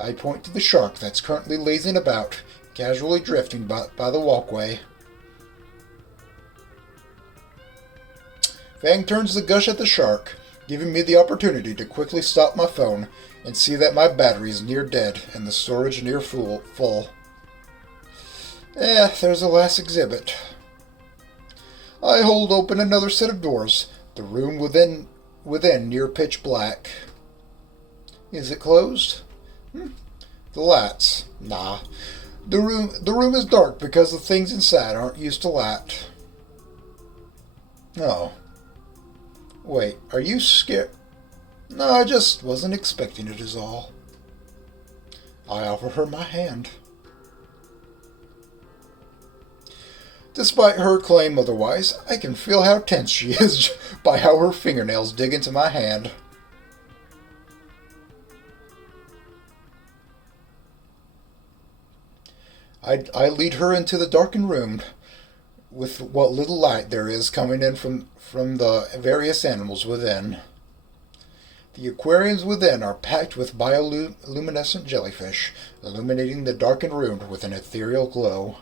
I point to the shark that's currently lazing about, casually drifting by the walkway. Fang turns the gush at the shark, giving me the opportunity to quickly stop my phone and see that my battery is near dead and the storage near full. There's the last exhibit. I hold open another set of doors, the room within near pitch black. Is it closed? The lights? Nah. The room is dark because the things inside aren't used to light. Oh. Wait, are you scared? No, I just wasn't expecting it is all. I offer her my hand. Despite her claim otherwise, I can feel how tense she is by how her fingernails dig into my hand. I lead her into the darkened room with what little light there is coming in from the various animals within. The aquariums within are packed with bioluminescent jellyfish, illuminating the darkened room with an ethereal glow.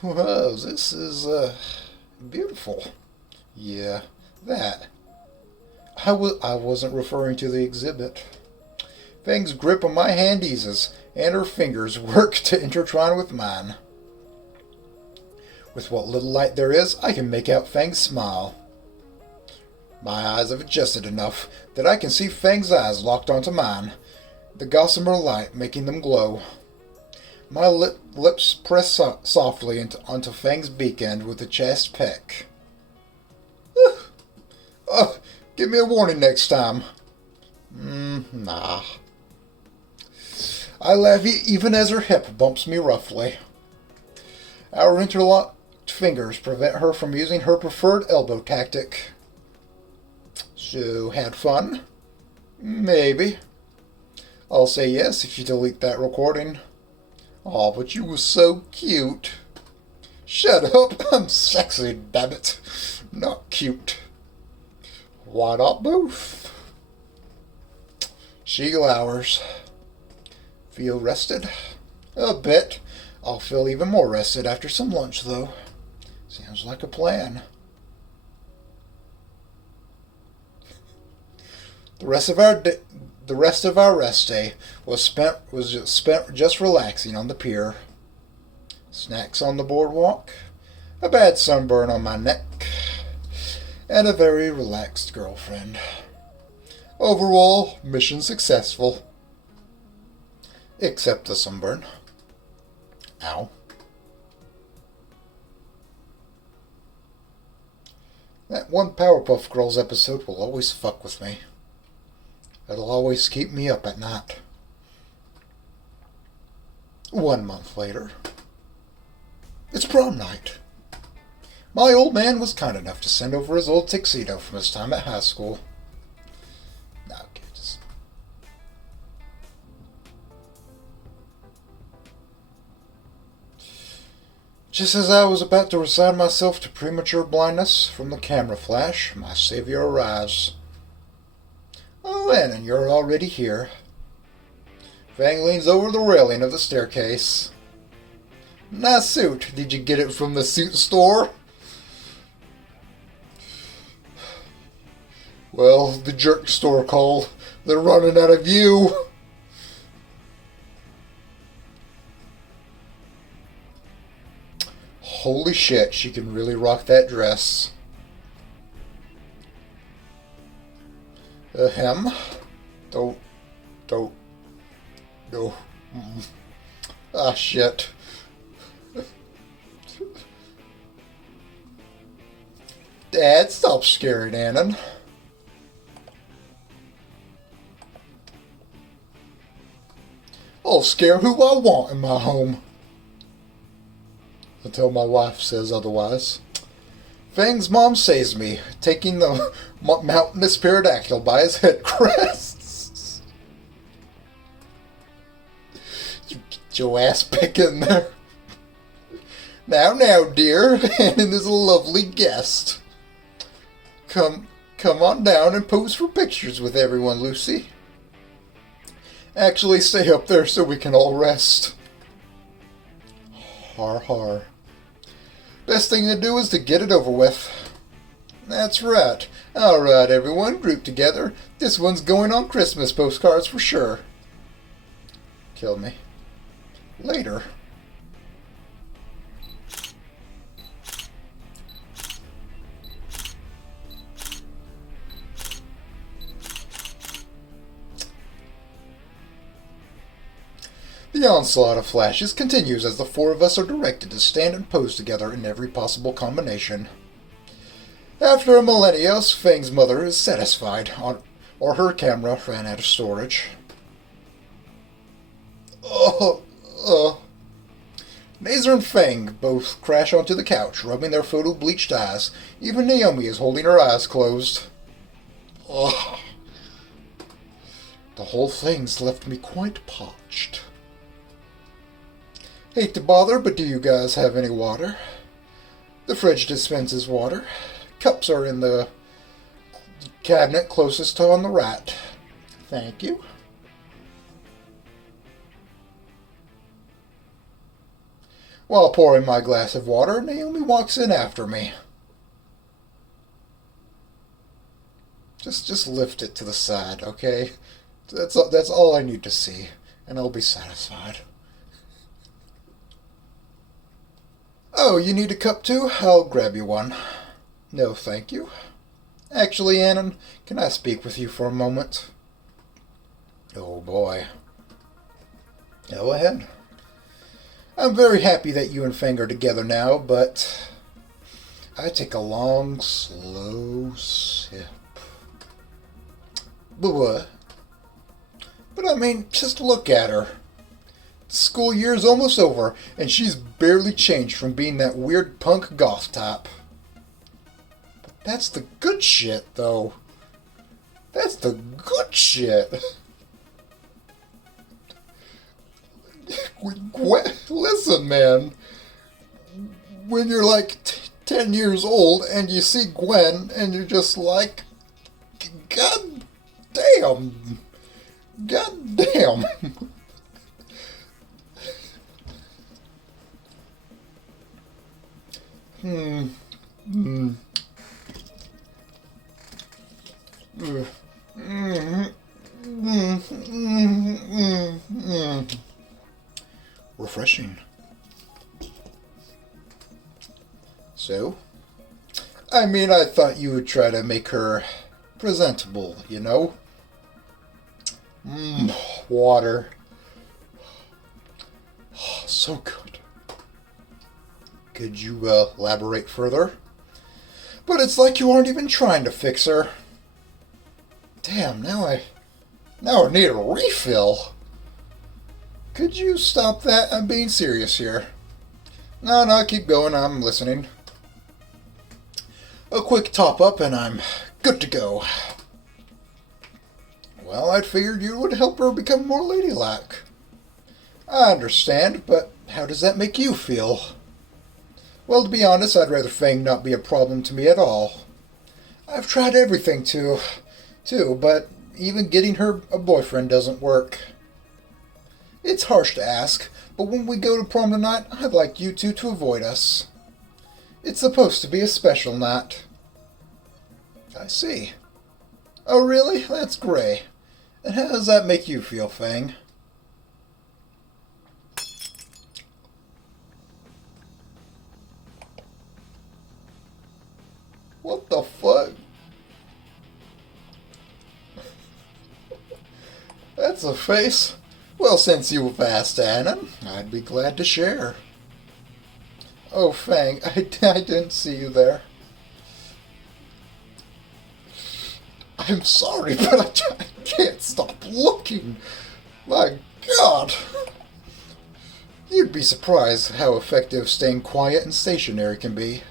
Whoa, this is, beautiful. Yeah, that. I wasn't referring to the exhibit. Fang's grip on my hand eases, and her fingers work to intertwine with mine. With what little light there is, I can make out Fang's smile. My eyes have adjusted enough that I can see Fang's eyes locked onto mine, the gossamer light making them glow. My lips press softly onto Fang's beak end with a chest peck. Give me a warning next time. Nah. I laugh even as her hip bumps me roughly. Our interlocked fingers prevent her from using her preferred elbow tactic. So, had fun? Maybe. I'll say yes if you delete that recording. Aw, but you was so cute. Shut up, I'm sexy, dammit. Not cute. Why not both? She glowers. Feel rested? A bit. I'll feel even more rested after some lunch, though. Sounds like a plan. The rest of our rest day was spent just relaxing on the pier. Snacks on the boardwalk, a bad sunburn on my neck, and a very relaxed girlfriend. Overall, mission successful. Except the sunburn. Ow. That one Powerpuff Girls episode will always fuck with me. It'll always keep me up at night. 1 month later. It's prom night. My old man was kind enough to send over his old tuxedo from his time at high school. No, kids. Just as I was about to resign myself to premature blindness from the camera flash, my savior arrives. Oh, Anon, you're already here. Fang leans over the railing of the staircase. Nice suit. Did you get it from the suit store? Well, the jerk store called. They're running out of you. Holy shit, she can really rock that dress. Ahem. Don't. No. Ah, shit. Dad, stop scaring Anon. I'll scare who I want in my home. Until my wife says otherwise. Fang's mom saves me, taking the mountainous pterodactyl by his head crests. You get your ass back in there. Now, dear, Anon is a lovely guest. Come on down and pose for pictures with everyone, Lucy. Actually, stay up there so we can all rest. Har har. Best thing to do is to get it over with. That's right. Alright, everyone, group together. This one's going on Christmas postcards for sure. Kill me. Later. The onslaught of flashes continues as the four of us are directed to stand and pose together in every possible combination. After a millennia, Fang's mother is satisfied, or her camera ran out of storage. Nazer and Fang both crash onto the couch, rubbing their photo-bleached eyes. Even Naomi is holding her eyes closed. Ugh. The whole thing's left me quite parched. Hate to bother, but do you guys have any water? The fridge dispenses water. Cups are in the cabinet closest to on the right. Thank you. While pouring my glass of water, Naomi walks in after me. Just lift it to the side, okay? That's all I need to see, and I'll be satisfied. Oh, you need a cup too? I'll grab you one. No, thank you. Actually, Anon, can I speak with you for a moment? Oh boy. Go ahead. I'm very happy that you and Fang are together now, but I take a long, slow sip. But what? But I mean, just look at her. School year's almost over, and she's barely changed from being that weird punk goth type. But that's the good shit, though. That's the good shit. Listen, man. When you're like 10 years old and you see Gwen and you're just like, God damn. God damn. Refreshing. So? I mean, I thought you would try to make her presentable, you know? Water. So good. Could you elaborate further? But it's like you aren't even trying to fix her. Damn, now I need a refill. Could you stop that? I'm being serious here. No, keep going. I'm listening. A quick top up and I'm good to go. Well, I'd figured you would help her become more ladylike. I understand, but how does that make you feel? Well, to be honest, I'd rather Fang not be a problem to me at all. I've tried everything too, but even getting her a boyfriend doesn't work. It's harsh to ask, but when we go to prom tonight, I'd like you two to avoid us. It's supposed to be a special night. I see. Oh, really? That's great. And how does that make you feel, Fang? What the fuck? That's a face. Well, since you've asked, Anon, I'd be glad to share. Oh, Fang, I didn't see you there. I'm sorry, but I can't stop looking. My God. You'd be surprised how effective staying quiet and stationary can be.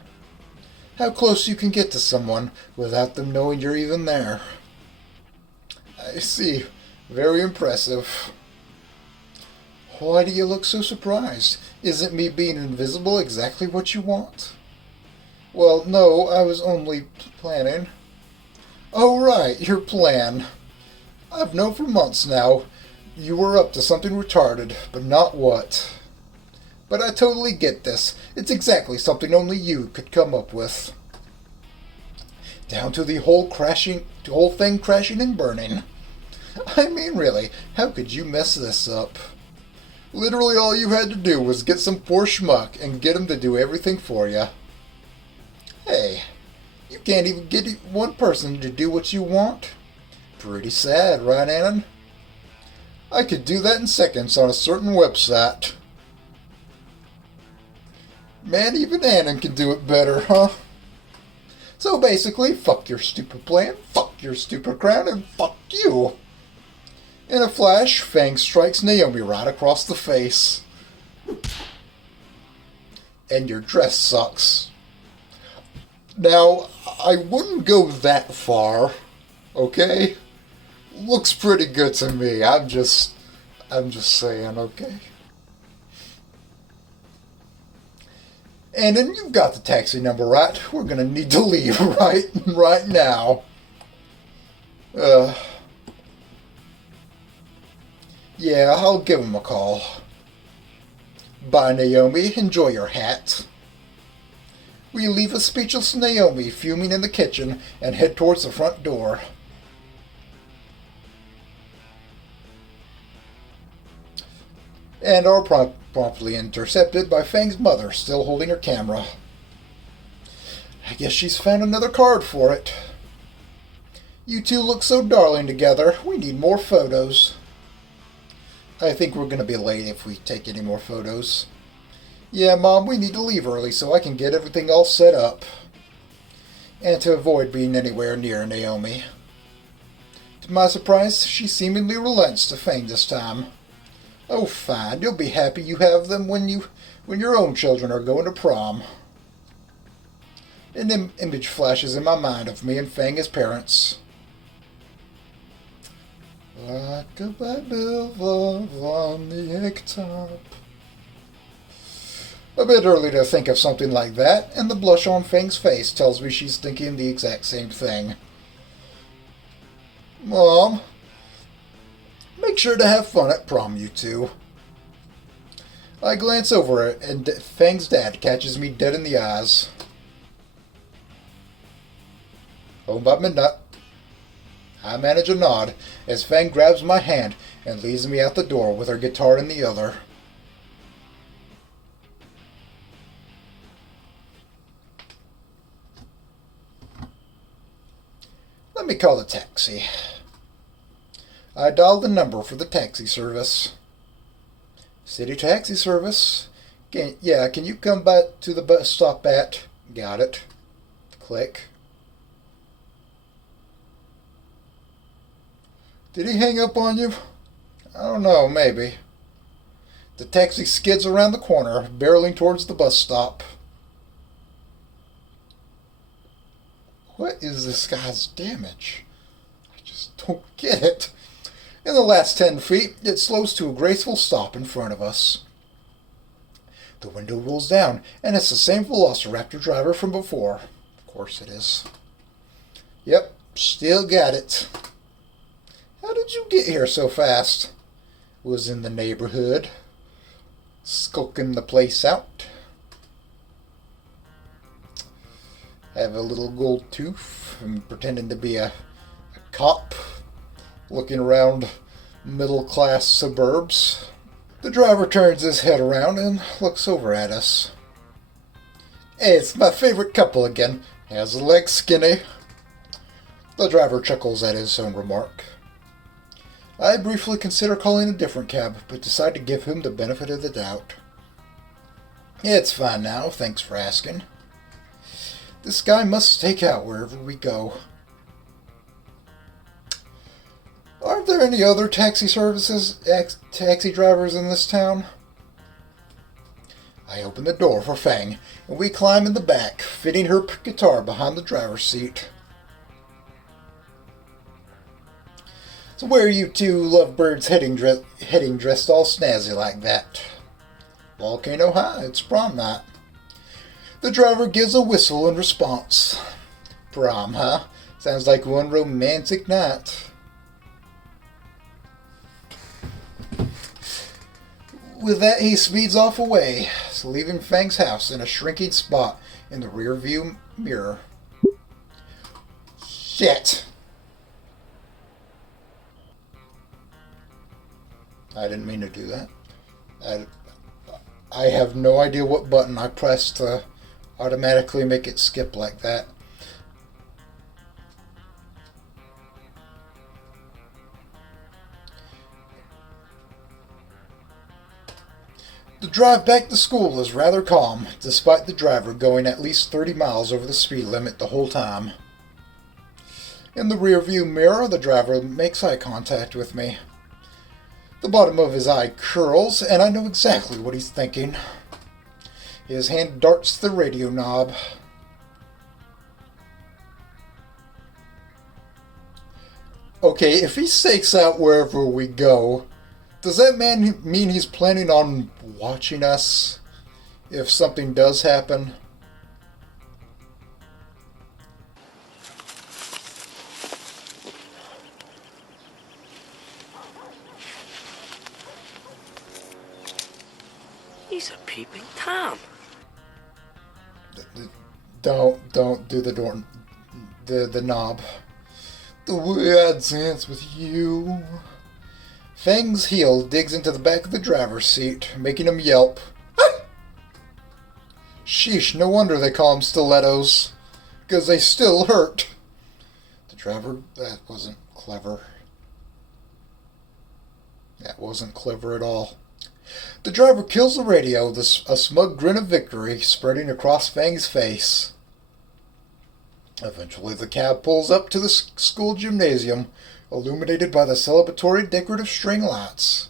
How close you can get to someone without them knowing you're even there. I see. Very impressive. Why do you look so surprised? Isn't me being invisible exactly what you want? Well, no, I was only planning. Oh, right, your plan. I've known for months now you were up to something retarded, but not what. But I totally get this. It's exactly something only you could come up with. Down to the whole thing crashing and burning. I mean, really, how could you mess this up? Literally all you had to do was get some poor schmuck and get him to do everything for you. Hey, you can't even get one person to do what you want? Pretty sad, right, Anon? I could do that in seconds on a certain website. Man, even Anon can do it better, huh? So basically, fuck your stupid plan, fuck your stupid crown, and fuck you. In a flash, Fang strikes Naomi right across the face. And your dress sucks. Now, I wouldn't go that far, okay? Looks pretty good to me. I'm just saying, okay? And then you've got the taxi number, right? We're gonna need to leave right now. Yeah, I'll give him a call. Bye, Naomi. Enjoy your hat. We leave a speechless Naomi fuming in the kitchen and head towards the front door. And are promptly intercepted by Fang's mother, still holding her camera. I guess she's found another card for it. You two look so darling together. We need more photos. I think we're going to be late if we take any more photos. Yeah, Mom, we need to leave early so I can get everything all set up. And to avoid being anywhere near Naomi. To my surprise, she seemingly relents to Fang this time. Oh, fine. You'll be happy you have them when your own children are going to prom. An image flashes in my mind of me and Fang as parents. Like a white dove on the egg top. A bit early to think of something like that, and the blush on Fang's face tells me she's thinking the exact same thing. Mom, make sure to have fun at prom, you two. I glance over it, and Fang's dad catches me dead in the eyes. Home by midnight. I manage a nod as Fang grabs my hand and leads me out the door with her guitar in the other. Let me call a taxi. I dial the number for the taxi service. City taxi service. Can you come by to the bus stop at... Got it. Click. Did he hang up on you? I don't know, maybe. The taxi skids around the corner, barreling towards the bus stop. What is this guy's damage? I just don't get it. In the last 10 feet, it slows to a graceful stop in front of us. The window rolls down, and it's the same Velociraptor driver from before. Of course it is. Yep, still got it. How did you get here so fast? Was in the neighborhood, skulking the place out. Have a little gold tooth and pretending to be a cop, looking around middle-class suburbs. The driver turns his head around and looks over at us. Hey, it's my favorite couple again. Has the legs skinny. The driver chuckles at his own remark. I briefly consider calling a different cab, but decide to give him the benefit of the doubt. It's fine now, thanks for asking. This guy must stake out wherever we go. Aren't there any other taxi services, taxi drivers in this town? I open the door for Fang, and we climb in the back, fitting her guitar behind the driver's seat. So where are you two lovebirds heading dressed all snazzy like that? Volcano High, it's prom night. The driver gives a whistle in response. Prom, huh? Sounds like one romantic night. With that, he speeds off away, leaving Fang's house in a shrinking spot in the rear view mirror. Shit! I didn't mean to do that. I have no idea what button I pressed to automatically make it skip like that. The drive back to school is rather calm, despite the driver going at least 30 miles over the speed limit the whole time. In the rearview mirror, the driver makes eye contact with me. The bottom of his eye curls, and I know exactly what he's thinking. His hand darts to the radio knob. Okay, if he stakes out wherever we go, does that mean he's planning on watching us if something does happen? He's a peeping Tom. Don't do the knob. The way I dance with you. Fang's heel digs into the back of the driver's seat, making him yelp. Ah! Sheesh, no wonder they call them stilettos, because they still hurt. The driver, that wasn't clever. That wasn't clever at all. The driver kills the radio, a smug grin of victory spreading across Fang's face. Eventually, the cab pulls up to the school gymnasium, illuminated by the celebratory decorative string lights.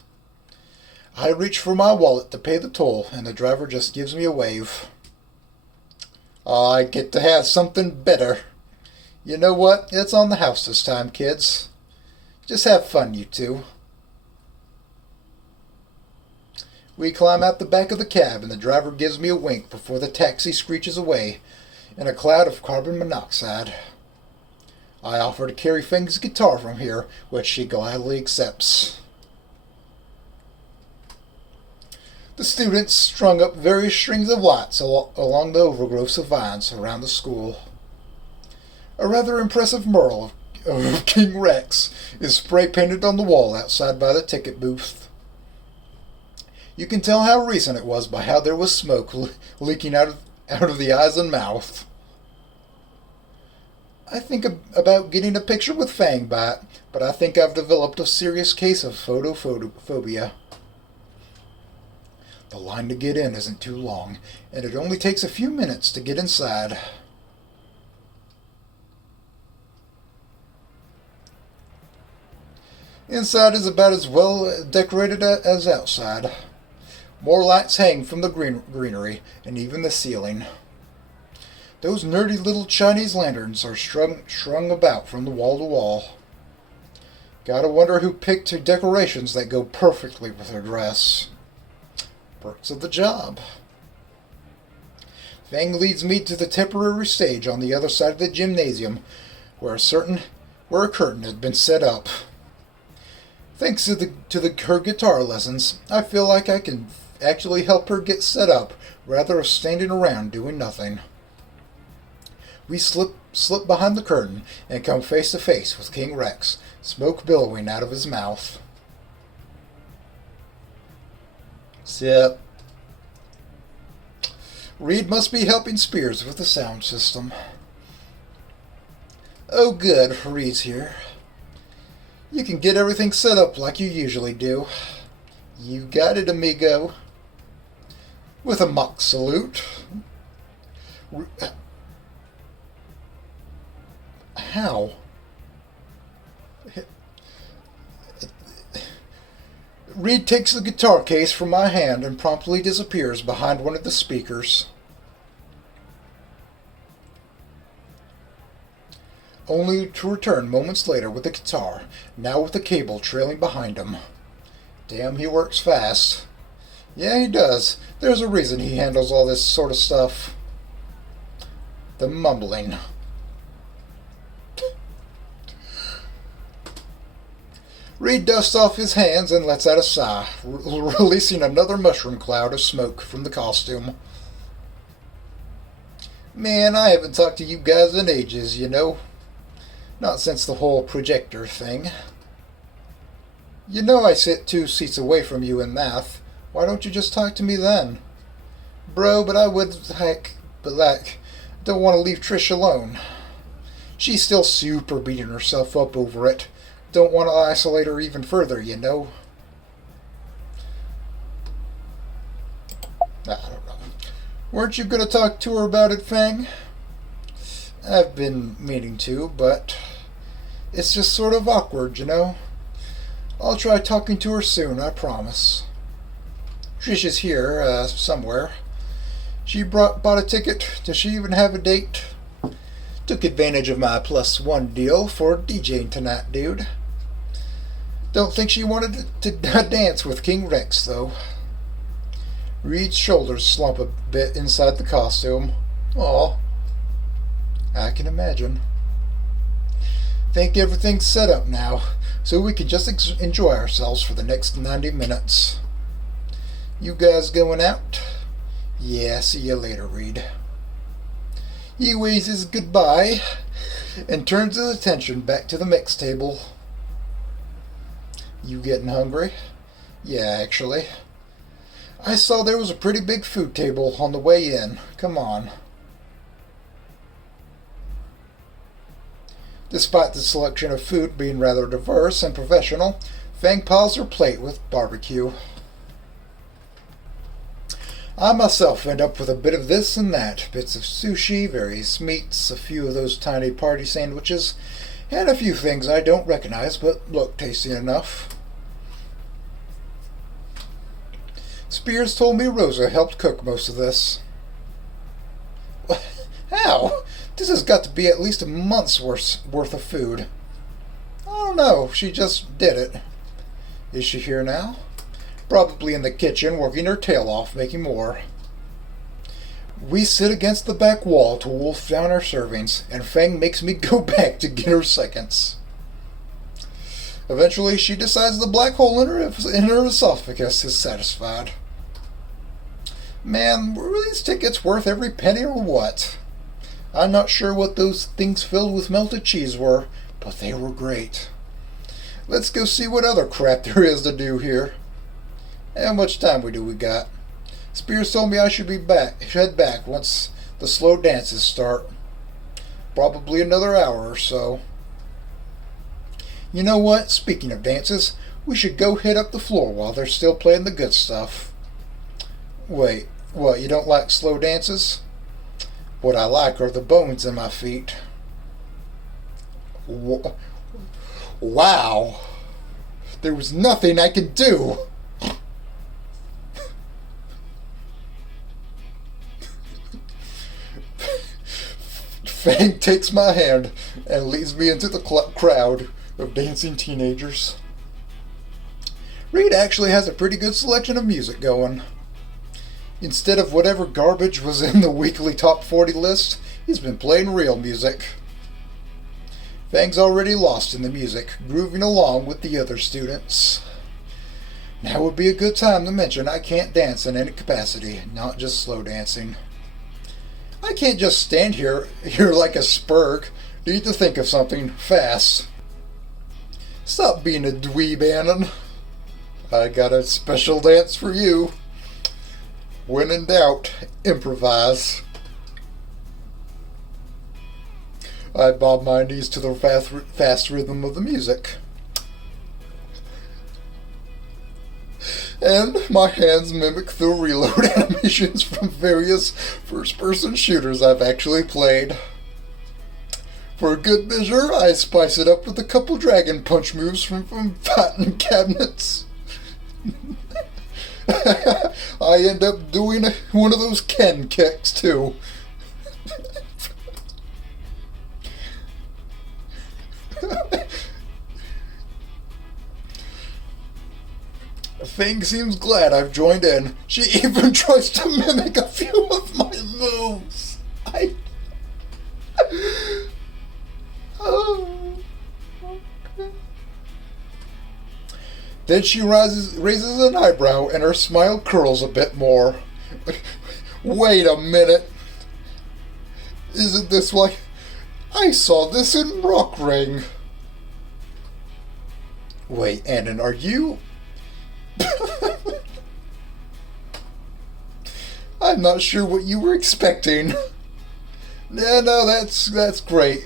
I reach for my wallet to pay the toll, and the driver just gives me a wave. I get to have something better. You know what? It's on the house this time, kids. Just have fun, you two. We climb out the back of the cab and the driver gives me a wink before the taxi screeches away in a cloud of carbon monoxide. I offer to carry Fang's guitar from here, which she gladly accepts. The students strung up various strings of lights along the overgrowths of vines around the school. A rather impressive mural of King Rex is spray-painted on the wall outside by the ticket booth. You can tell how recent it was by how there was smoke leaking out of the eyes and mouth. I think about getting a picture with Fang by it, but I think I've developed a serious case of photophobia. The line to get in isn't too long, and it only takes a few minutes to get inside. Inside is about as well decorated as outside. More lights hang from the greenery and even the ceiling. Those nerdy little Chinese lanterns are strung about from the wall to wall. Gotta wonder who picked decorations that go perfectly with her dress. Perks of the job. Fang leads me to the temporary stage on the other side of the gymnasium, where a curtain had been set up. Thanks to her guitar lessons, I feel like I can actually help her get set up, rather than standing around doing nothing. We slip behind the curtain and come face to face with King Rex, smoke billowing out of his mouth. Sip. Reed must be helping Spears with the sound system. Oh good, Reed's here. You can get everything set up like you usually do. You got it, amigo. With a mock salute. How? Reed takes the guitar case from my hand and promptly disappears behind one of the speakers. Only to return moments later with the guitar, now with the cable trailing behind him. Damn, he works fast. Yeah, he does. There's a reason he handles all this sort of stuff. The mumbling. Reed dusts off his hands and lets out a sigh, releasing another mushroom cloud of smoke from the costume. Man, I haven't talked to you guys in ages, you know. Not since the whole projector thing. You know I sit 2 seats away from you in math. Why don't you just talk to me then? Bro, but I would, don't want to leave Trish alone. She's still super beating herself up over it. Don't want to isolate her even further, you know. I don't know. Weren't you going to talk to her about it, Fang? I've been meaning to, but it's just sort of awkward, you know. I'll try talking to her soon, I promise. Trish is here, somewhere. She bought a ticket. Does she even have a date? Took advantage of my +1 deal for DJing tonight, dude. Don't think she wanted to dance with King Rex, though. Reed's shoulders slump a bit inside the costume. Aw. I can imagine. Think everything's set up now, so we can just enjoy ourselves for the next 90 minutes. You guys going out? Yeah, see you later, Reed. He waves his goodbye and turns his attention back to the mix table. You getting hungry? Yeah, actually. I saw there was a pretty big food table on the way in. Come on. Despite the selection of food being rather diverse and professional, Fang piles her plate with barbecue. I myself end up with a bit of this and that, bits of sushi, various meats, a few of those tiny party sandwiches, and a few things I don't recognize but look tasty enough. Spears told me Rosa helped cook most of this. How? This has got to be at least a month's worth of food. I don't know. She just did it. Is she here now? Probably in the kitchen, working her tail off, making more. We sit against the back wall to wolf down our servings, and Fang makes me go back to get her seconds. Eventually, she decides the black hole in her esophagus is satisfied. Man, were these tickets worth every penny or what? I'm not sure what those things filled with melted cheese were, but they were great. Let's go see what other crap there is to do here. How much time we got? Spears told me I should head back once the slow dances start. Probably another hour or so. You know what? Speaking of dances, we should go hit up the floor while they're still playing the good stuff. Wait, what, you don't like slow dances? What I like are the bones in my feet. Wow! There was nothing I could do! Fang takes my hand and leads me into the crowd of dancing teenagers. Reed actually has a pretty good selection of music going. Instead of whatever garbage was in the weekly top 40 list, he's been playing real music. Fang's already lost in the music, grooving along with the other students. Now would be a good time to mention I can't dance in any capacity, not just slow dancing. I can't just stand here like a spurg. Need to think of something fast. Stop being a dweeb, Anon. I got a special dance for you. When in doubt, improvise. I bob my knees to the fast rhythm of the music. And my hands mimic the reload animations from various first-person shooters I've actually played. For a good measure, I spice it up with a couple dragon punch moves from fighting cabinets. I end up doing one of those Ken kicks, too. Fang seems glad I've joined in. She even tries to mimic a few of my moves. Then she raises an eyebrow and her smile curls a bit more. Wait a minute. Isn't this like... I saw this in Rock Ring. Wait, Anon, are you... I'm not sure what you were expecting. No, that's great.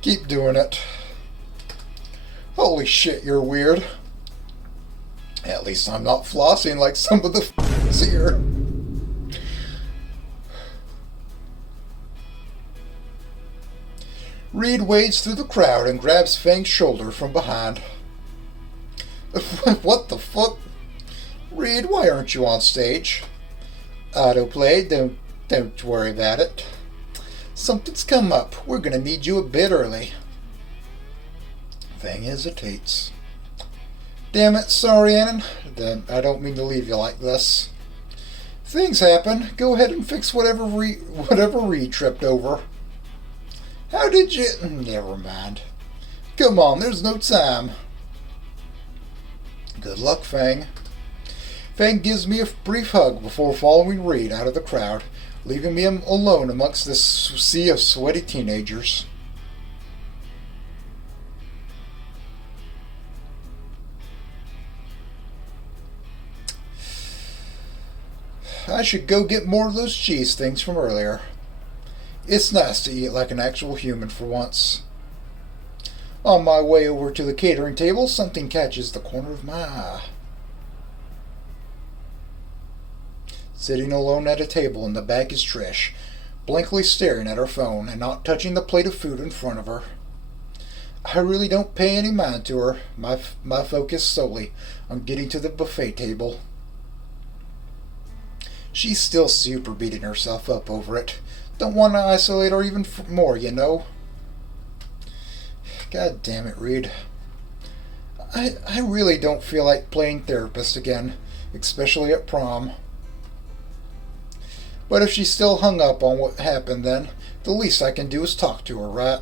Keep doing it. Holy shit, you're weird. At least I'm not flossing like some of the f***s here. Reed wades through the crowd and grabs Fang's shoulder from behind. What the fuck? Reed, why aren't you on stage? Autoplay, don't worry about it. Something's come up. We're gonna need you a bit early. Fang hesitates. Damn it, sorry, Anon. I don't mean to leave you like this. Things happen. Go ahead and fix whatever Reed tripped over. How did you... Never mind. Come on, there's no time. Good luck, Fang. Fang gives me a brief hug before following Reed out of the crowd, leaving me alone amongst this sea of sweaty teenagers. I should go get more of those cheese things from earlier. It's nice to eat like an actual human for once. On my way over to the catering table, something catches the corner of my eye. Sitting alone at a table in the back is Trish, blankly staring at her phone and not touching the plate of food in front of her. I really don't pay any mind to her, my focus solely on getting to the buffet table. She's still super beating herself up over it. Don't want to isolate her even more, you know. God damn it, Reed. I really don't feel like playing therapist again, especially at prom. But if she's still hung up on what happened then, the least I can do is talk to her, right?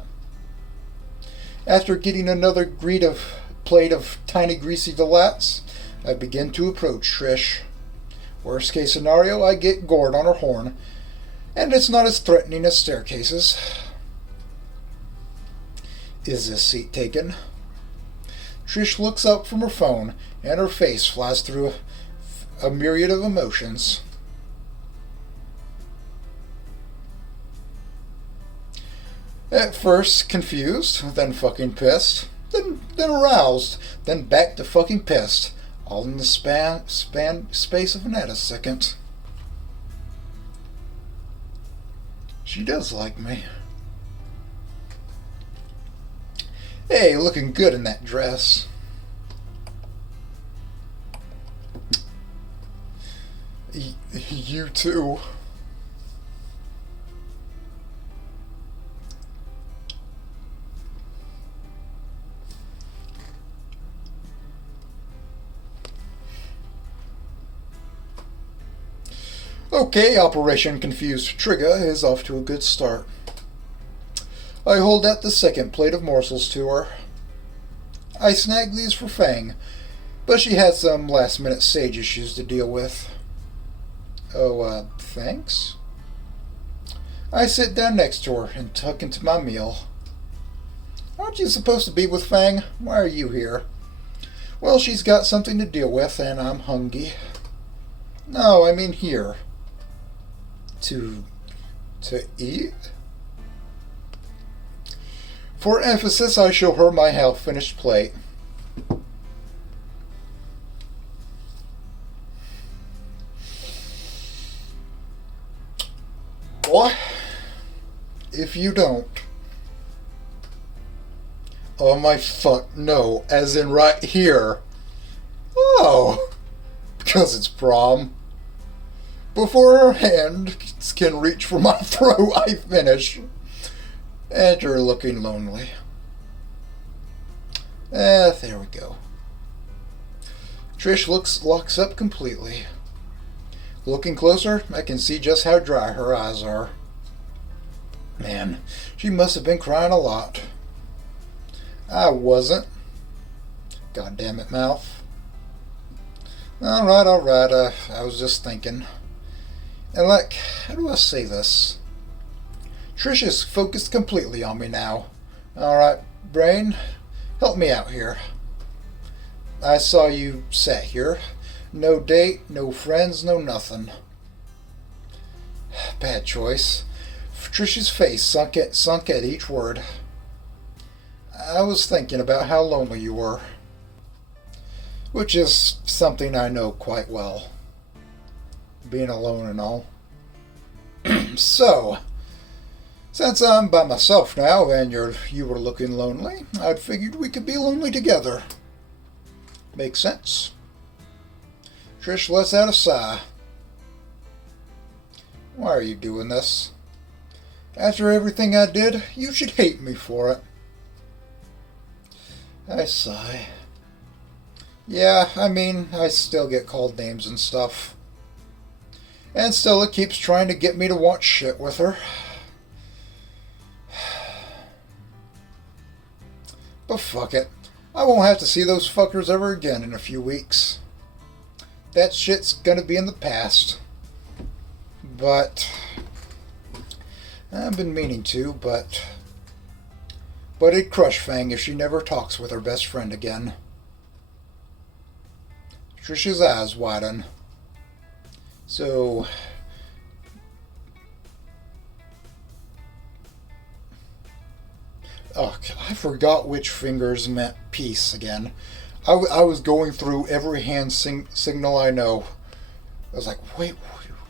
After getting another plate of tiny greasy delights, I begin to approach Trish. Worst case scenario, I get gored on her horn, and it's not as threatening as staircases. Is this seat taken? Trish looks up from her phone, and her face flies through a myriad of emotions. At first confused, then fucking pissed, then aroused, then back to fucking pissed, all in the space of a nanosecond. She does like me. Hey, looking good in that dress. You too. Okay, Operation Confused Trigger is off to a good start. I hold out the second plate of morsels to her. I snagged these for Fang, but she had some last-minute sage issues to deal with. Oh, thanks? I sit down next to her and tuck into my meal. Aren't you supposed to be with Fang? Why are you here? Well, she's got something to deal with, and I'm hungry. No, I mean here. To eat? For emphasis, I show her my half-finished plate. What? If you don't. Oh my fuck, no, as in right here. Oh, because it's prom. Before her hands can reach for my throat, I finish. And you're looking lonely. There we go. Trish locks up completely. Looking closer, I can see just how dry her eyes are. Man, she must have been crying a lot. I wasn't. God damn it, mouth. Alright, I was just thinking. And like, how do I say this? Trish is focused completely on me now. Alright, brain, help me out here. I saw you sat here. No date, no friends, no nothing. Bad choice. Trish's face sunk at each word. I was thinking about how lonely you were. Which is something I know quite well. Being alone and all. So, since I'm by myself now and you were looking lonely, I'd figured we could be lonely together. Makes sense? Trish lets out a sigh. Why are you doing this? After everything I did, you should hate me for it. I sigh. Yeah, I mean, I still get called names and stuff. And Stella keeps trying to get me to watch shit with her. But fuck it. I won't have to see those fuckers ever again in a few weeks. That shit's gonna be in the past. But I've been meaning to, but it'd crush Fang if she never talks with her best friend again. Trish's eyes widen. So, oh, I forgot which fingers meant peace again. I was going through every hand signal I know. I was like, wait,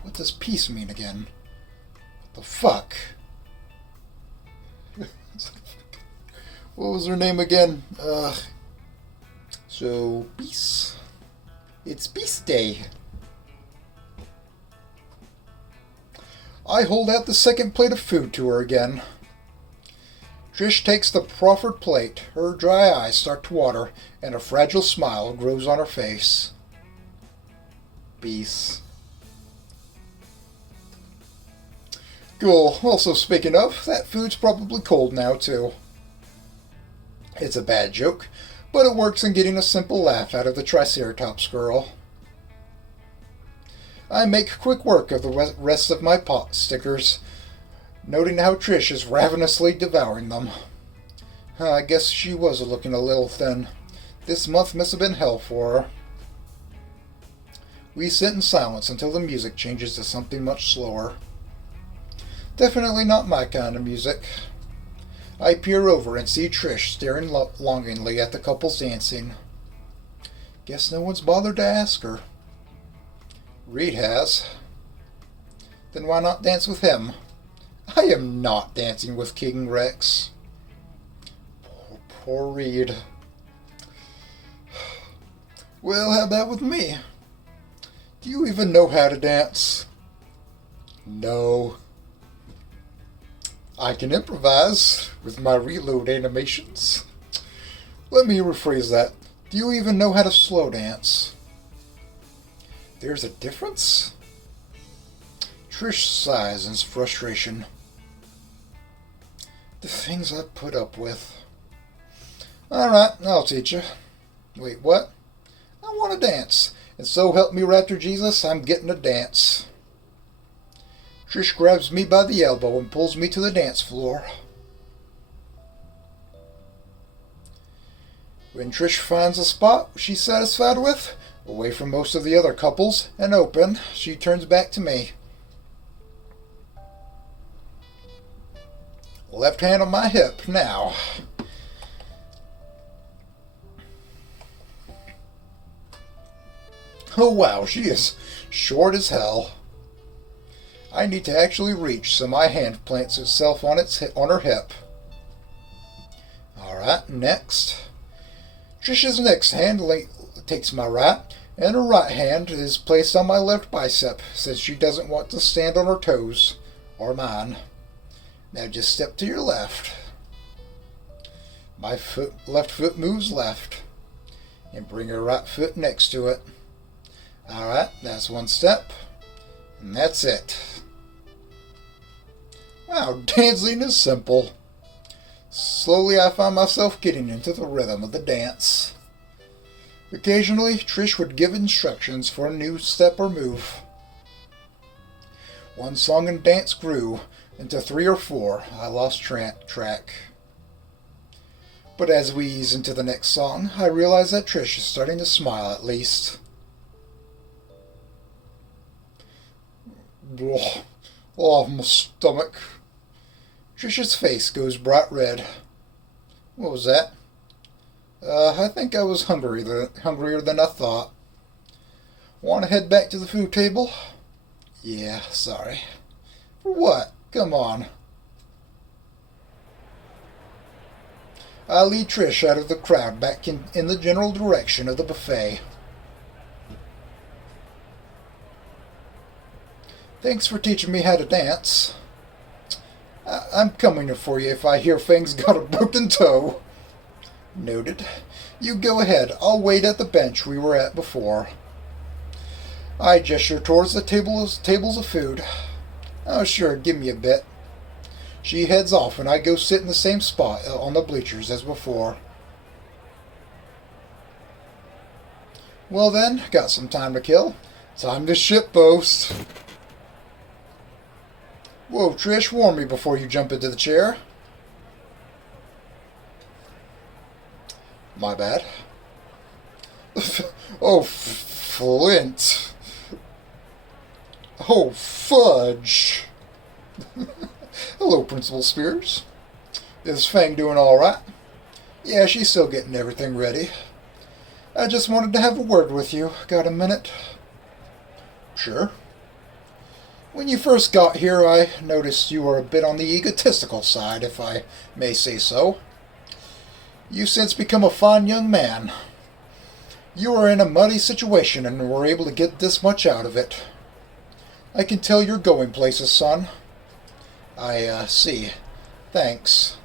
what does peace mean again? What the fuck? What was her name again? So, peace. It's Peace Day. I hold out the second plate of food to her again. Trish takes the proffered plate. Her dry eyes start to water, and a fragile smile grows on her face. Peace. Cool. Also, speaking of, that food's probably cold now, too. It's a bad joke, but it works in getting a simple laugh out of the Triceratops girl. I make quick work of the rest of my pot stickers, noting how Trish is ravenously devouring them. I guess she was looking a little thin. This month must have been hell for her. We sit in silence until the music changes to something much slower. Definitely not my kind of music. I peer over and see Trish staring longingly at the couples dancing. Guess no one's bothered to ask her. Reed has. Then why not dance with him? I am not dancing with King Rex. Poor Reed. Well, how about with me? Do you even know how to dance? No. I can improvise with my reload animations. Let me rephrase that. Do you even know how to slow dance? There's a difference? Trish sighs in frustration. The things I put up with. Alright, I'll teach you. Wait, what? I want to dance. And so help me Raptor Jesus, I'm getting a dance. Trish grabs me by the elbow and pulls me to the dance floor. When Trish finds a spot she's satisfied with, away from most of the other couples, and open, she turns back to me. Left hand on my hip, now. Oh wow, she is short as hell. I need to actually reach, so my hand plants itself on her hip. Alright, next. Trish's next hand takes my right, and her right hand is placed on my left bicep, since she doesn't want to stand on her toes, or mine. Now just step to your left. My left foot moves left, and bring her right foot next to it. Alright, that's one step, and that's it. Wow, dancing is simple. Slowly I find myself getting into the rhythm of the dance. Occasionally, Trish would give instructions for a new step or move. One song and dance grew into 3 or 4. I lost track. But as we ease into the next song, I realize that Trish is starting to smile at least. Oh, my stomach. Trish's face goes bright red. What was that? I think I was hungrier than I thought. Want to head back to the food table? Yeah, sorry. For what? Come on. I lead Trish out of the crowd back in the general direction of the buffet. Thanks for teaching me how to dance. I'm coming for you if I hear Fang's got a broken toe. Noted. You go ahead. I'll wait at the bench we were at before. I gesture towards the tables of food. Oh, sure, give me a bit. She heads off and I go sit in the same spot on the bleachers as before. Well then, got some time to kill. Time to shitpost. Whoa, Trish, warn me before you jump into the chair. My bad. Oh, Flint. Oh, fudge. Hello, Principal Spears. Is Fang doing alright? Yeah, she's still getting everything ready. I just wanted to have a word with you. Got a minute? Sure. When you first got here, I noticed you were a bit on the egotistical side, if I may say so. You've since become a fine young man. You are in a muddy situation and were able to get this much out of it. I can tell you're going places, son. I see. Thanks.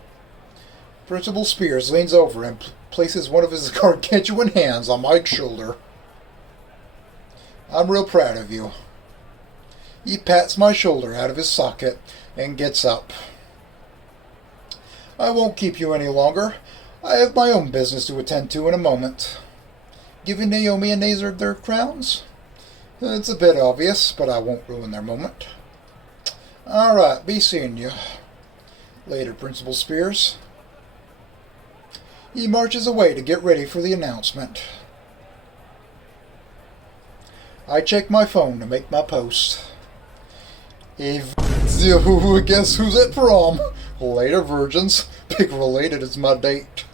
Principal Spears leans over and places one of his gargantuan hands on Mike's shoulder. I'm real proud of you. He pats my shoulder out of his socket and gets up. I won't keep you any longer. I have my own business to attend to in a moment. Giving Naomi and Nazar their crowns? It's a bit obvious, but I won't ruin their moment. Alright, be seeing you. Later, Principal Spears. He marches away to get ready for the announcement. I check my phone to make my post. Guess who's at prom? Later, virgins. Big related is my date.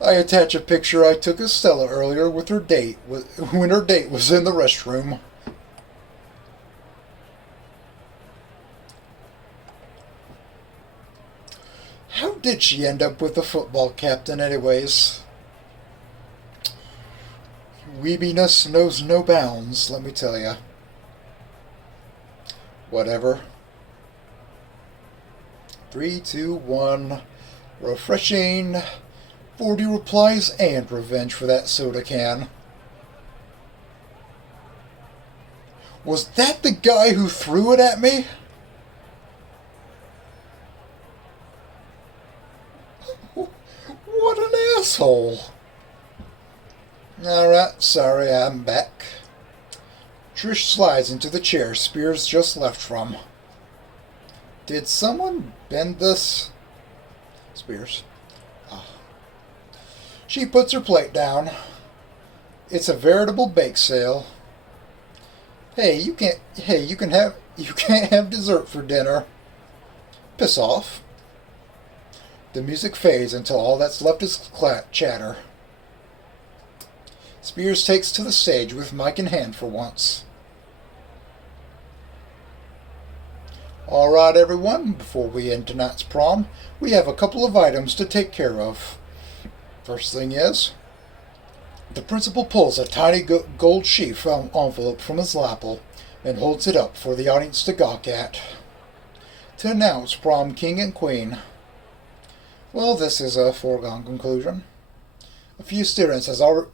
I attach a picture I took of Stella earlier with her date when her date was in the restroom. How did she end up with the football captain anyways? Weebiness knows no bounds, let me tell ya. Whatever. 3, 2, 1. Refreshing. 40 replies and revenge for that soda can. Was that the guy who threw it at me? What an asshole. Alright, sorry, I'm back. Trish slides into the chair Spears just left from. Did someone bend this? Spears. Oh. She puts her plate down. It's a veritable bake sale. You can't have dessert for dinner. Piss off. The music fades until all that's left is chatter. Spears takes to the stage with mic in hand for once. Alright everyone, before we end tonight's prom, we have a couple of items to take care of. First thing is, the principal pulls a tiny gold sheaf envelope from his lapel and holds it up for the audience to gawk at. To announce prom king and queen. Well, this is a foregone conclusion. A few students are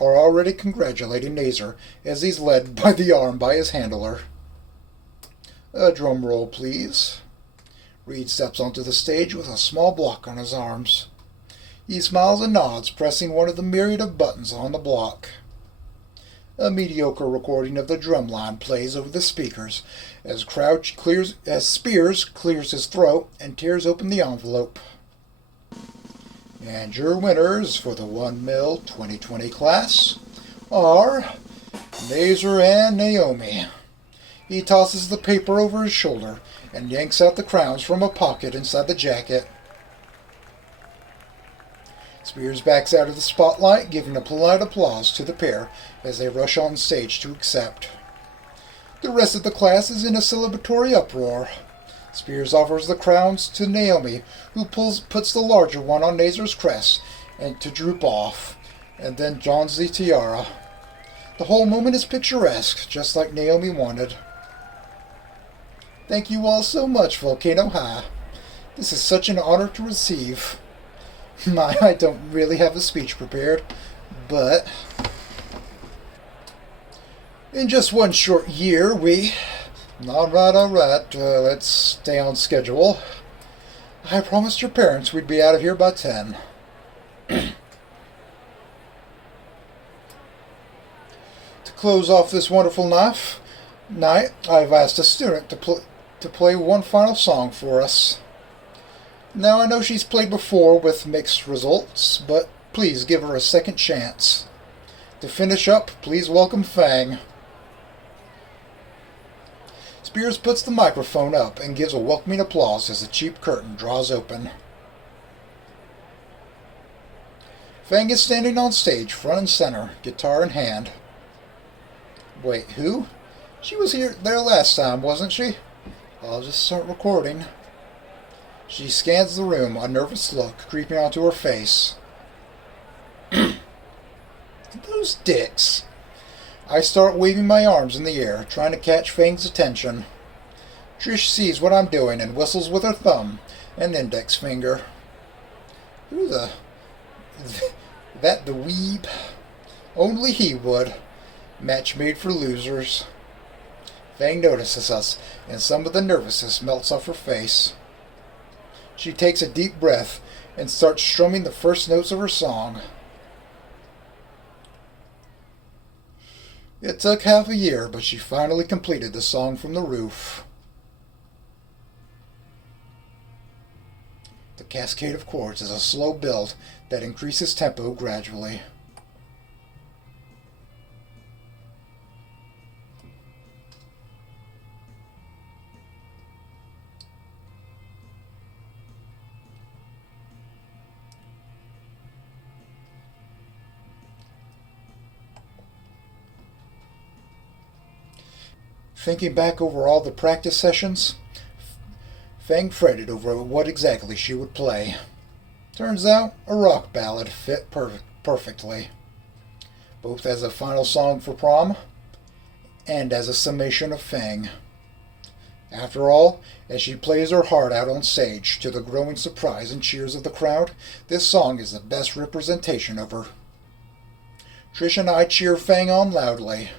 already congratulating Nazar as he's led by the arm by his handler. A drum roll, please. Reed steps onto the stage with a small block on his arms. He smiles and nods, pressing one of the myriad of buttons on the block. A mediocre recording of the drum line plays over the speakers as Spears clears his throat and tears open the envelope. And your winners for the 1 2020 class are Nazar and Naomi. He tosses the paper over his shoulder and yanks out the crowns from a pocket inside the jacket. Spears backs out of the spotlight, giving a polite applause to the pair as they rush on stage to accept. The rest of the class is in a celebratory uproar. Spears offers the crowns to Naomi, who puts the larger one on Nazar's crest and to droop off, and then dons the tiara. The whole moment is picturesque, just like Naomi wanted. Thank you all so much, Volcano High. This is such an honor to receive. I don't really have a speech prepared, but in just one short year, Alright, let's stay on schedule. I promised your parents we'd be out of here by 10. To close off this wonderful night, I've asked a student to play one final song for us. Now, I know she's played before with mixed results, but please give her a second chance. To finish up, please welcome Fang. Spears puts the microphone up and gives a welcoming applause as the cheap curtain draws open. Fang is standing on stage, front and center, guitar in hand. Wait, who? She was there last time, wasn't she? I'll just start recording. She scans the room, a nervous look creeping onto her face. Those dicks. I start waving my arms in the air, trying to catch Fang's attention. Trish sees what I'm doing and whistles with her thumb and index finger. Who the... That the weeb? Only he would. Match made for losers. Fang notices us, and some of the nervousness melts off her face. She takes a deep breath and starts strumming the first notes of her song. It took half a year, but she finally completed the song from the roof. The cascade of chords is a slow build that increases tempo gradually. Thinking back over all the practice sessions, Fang fretted over what exactly she would play. Turns out, a rock ballad fit perfectly, both as a final song for prom and as a summation of Fang. After all, as she plays her heart out on stage to the growing surprise and cheers of the crowd, this song is the best representation of her. Trish and I cheer Fang on loudly.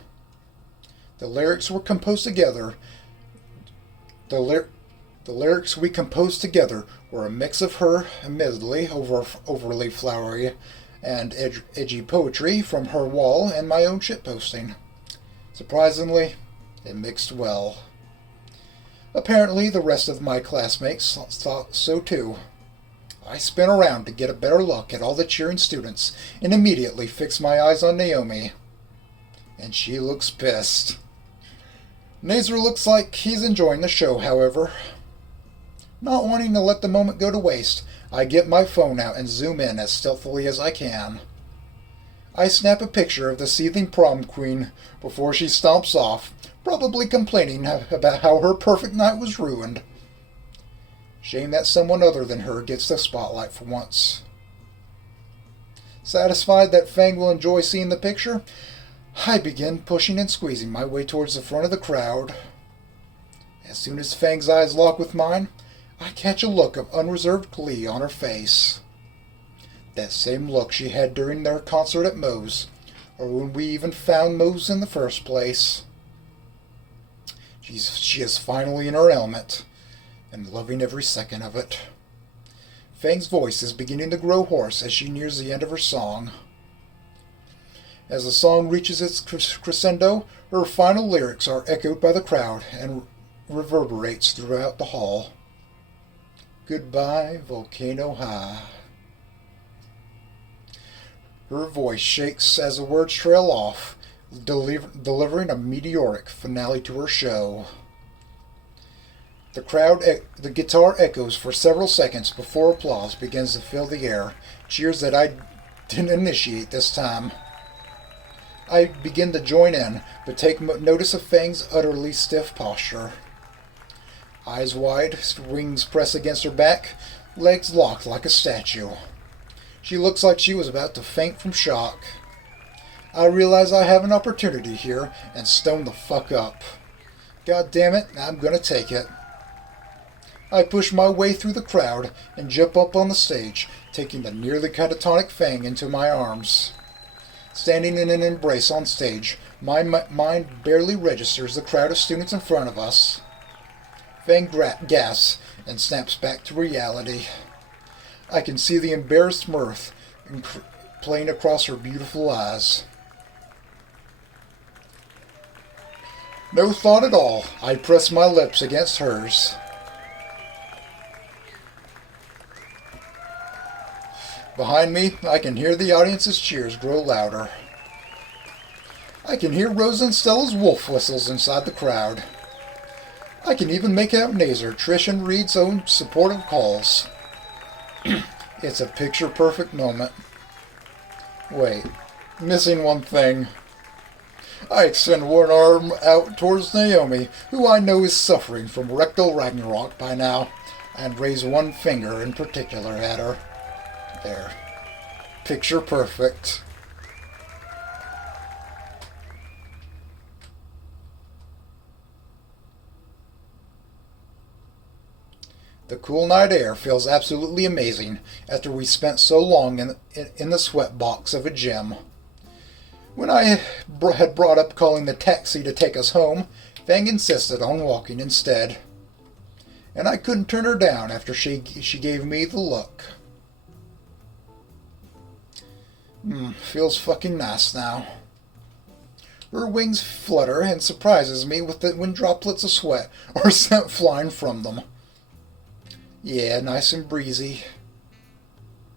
The lyrics were composed together. The lyrics we composed together were a mix of her admittedly overly flowery and edgy poetry from her wall and my own shitposting. Surprisingly, it mixed well. Apparently, the rest of my classmates thought so too. I spin around to get a better look at all the cheering students and immediately fix my eyes on Naomi. And she looks pissed. Nazar looks like he's enjoying the show, however. Not wanting to let the moment go to waste, I get my phone out and zoom in as stealthily as I can. I snap a picture of the seething prom queen before she stomps off, probably complaining about how her perfect night was ruined. Shame that someone other than her gets the spotlight for once. Satisfied that Fang will enjoy seeing the picture, I begin pushing and squeezing my way towards the front of the crowd. As soon as Fang's eyes lock with mine, I catch a look of unreserved glee on her face. That same look she had during their concert at Moe's, or when we even found Moe's in the first place. She is finally in her element, and loving every second of it. Fang's voice is beginning to grow hoarse as she nears the end of her song. As the song reaches its crescendo, her final lyrics are echoed by the crowd and reverberates throughout the hall. Goodbye, Volcano High. Her voice shakes as the words trail off, delivering a meteoric finale to her show. The guitar echoes for several seconds before applause begins to fill the air, cheers that I didn't initiate this time. I begin to join in, but take notice of Fang's utterly stiff posture. Eyes wide, wings pressed against her back, legs locked like a statue. She looks like she was about to faint from shock. I realize I have an opportunity here and stone the fuck up. God damn it, I'm gonna take it. I push my way through the crowd and jump up on the stage, taking the nearly catatonic Fang into my arms. Standing in an embrace on stage, my mind barely registers the crowd of students in front of us. Fang gasps and snaps back to reality. I can see the embarrassed mirth playing across her beautiful eyes. No thought at all, I press my lips against hers. Behind me, I can hear the audience's cheers grow louder. I can hear Rosa and Stella's wolf whistles inside the crowd. I can even make out Nazar, Trish, and Reed's own supportive calls. It's a picture-perfect moment. Wait, missing one thing. I extend one arm out towards Naomi, who I know is suffering from rectal Ragnarok by now, and raise one finger in particular at her. There. Picture perfect. The cool night air feels absolutely amazing after we spent so long in the sweat box of a gym. When I had brought up calling the taxi to take us home, Fang insisted on walking instead. And I couldn't turn her down after she gave me the look. Feels fucking nice now. Her wings flutter and surprises me when droplets of sweat are sent flying from them. Yeah, nice and breezy.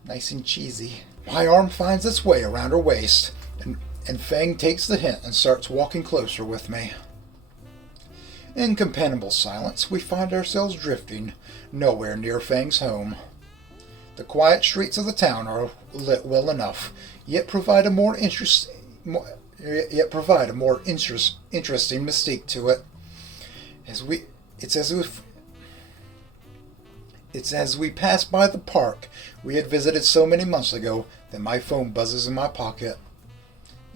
Nice and cheesy. My arm finds its way around her waist, and Fang takes the hint and starts walking closer with me. In companionable silence, we find ourselves drifting nowhere near Fang's home. The quiet streets of the town are lit well enough, yet provide a more interesting mystique to it. It's as we pass by the park we had visited so many months ago that my phone buzzes in my pocket.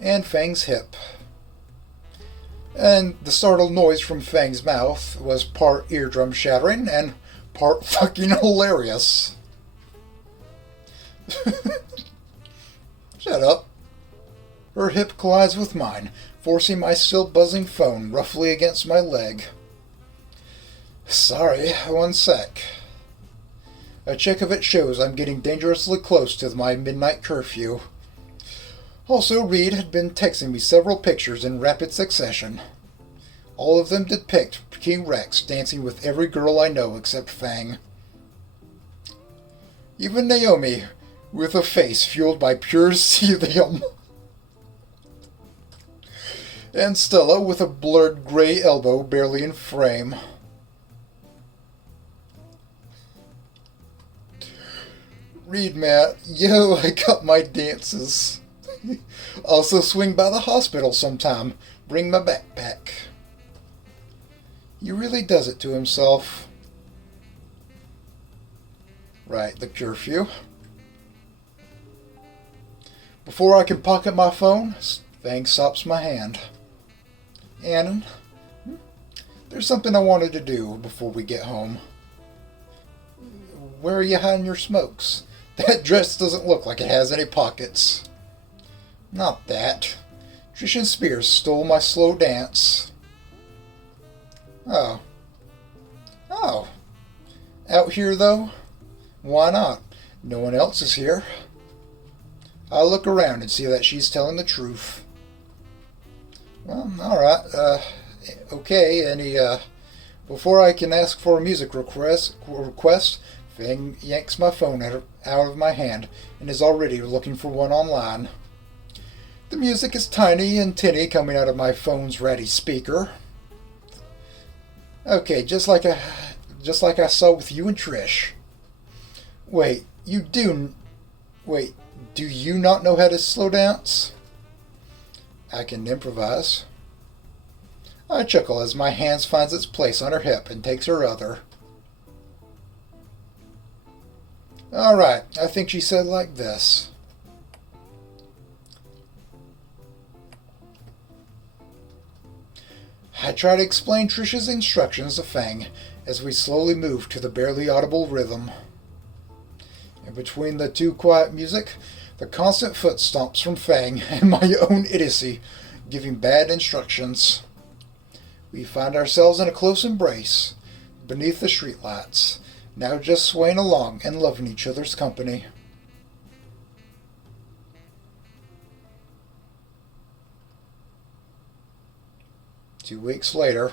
And Fang's hip. And the startled noise from Fang's mouth was part eardrum shattering and part fucking hilarious. Shut up. Her hip collides with mine, forcing my still buzzing phone roughly against my leg. Sorry, one sec. A check of it shows I'm getting dangerously close to my midnight curfew. Also, Reed had been texting me several pictures in rapid succession. All of them depict King Rex dancing with every girl I know except Fang. Even Naomi, with a face fueled by pure celium. And Stella with a blurred gray elbow barely in frame. Reed, Matt, yo, I got my dances. Also swing by the hospital sometime. Bring my backpack. He really does it to himself. Right, the curfew. Before I can pocket my phone, Fang stops my hand. Anon, there's something I wanted to do before we get home. Where are you hiding your smokes? That dress doesn't look like it has any pockets. Not that. Trish and Spears stole my slow dance. Oh. Out here, though? Why not? No one else is here. I look around and see that she's telling the truth. Well, alright. Okay, before I can ask for a music request, Fang yanks my phone out of my hand and is already looking for one online. The music is tiny and tinny coming out of my phone's ratty speaker. Okay, just like I saw with you and Trish. Wait, do you not know how to slow dance? I can improvise. I chuckle as my hand finds its place on her hip and takes her other. Alright, I think she said like this. I try to explain Trish's instructions to Fang as we slowly move to the barely audible rhythm. In between the two quiet music, the constant foot stomps from Fang and my own idiocy giving bad instructions. We find ourselves in a close embrace beneath the streetlights, now just swaying along and loving each other's company. Two weeks later.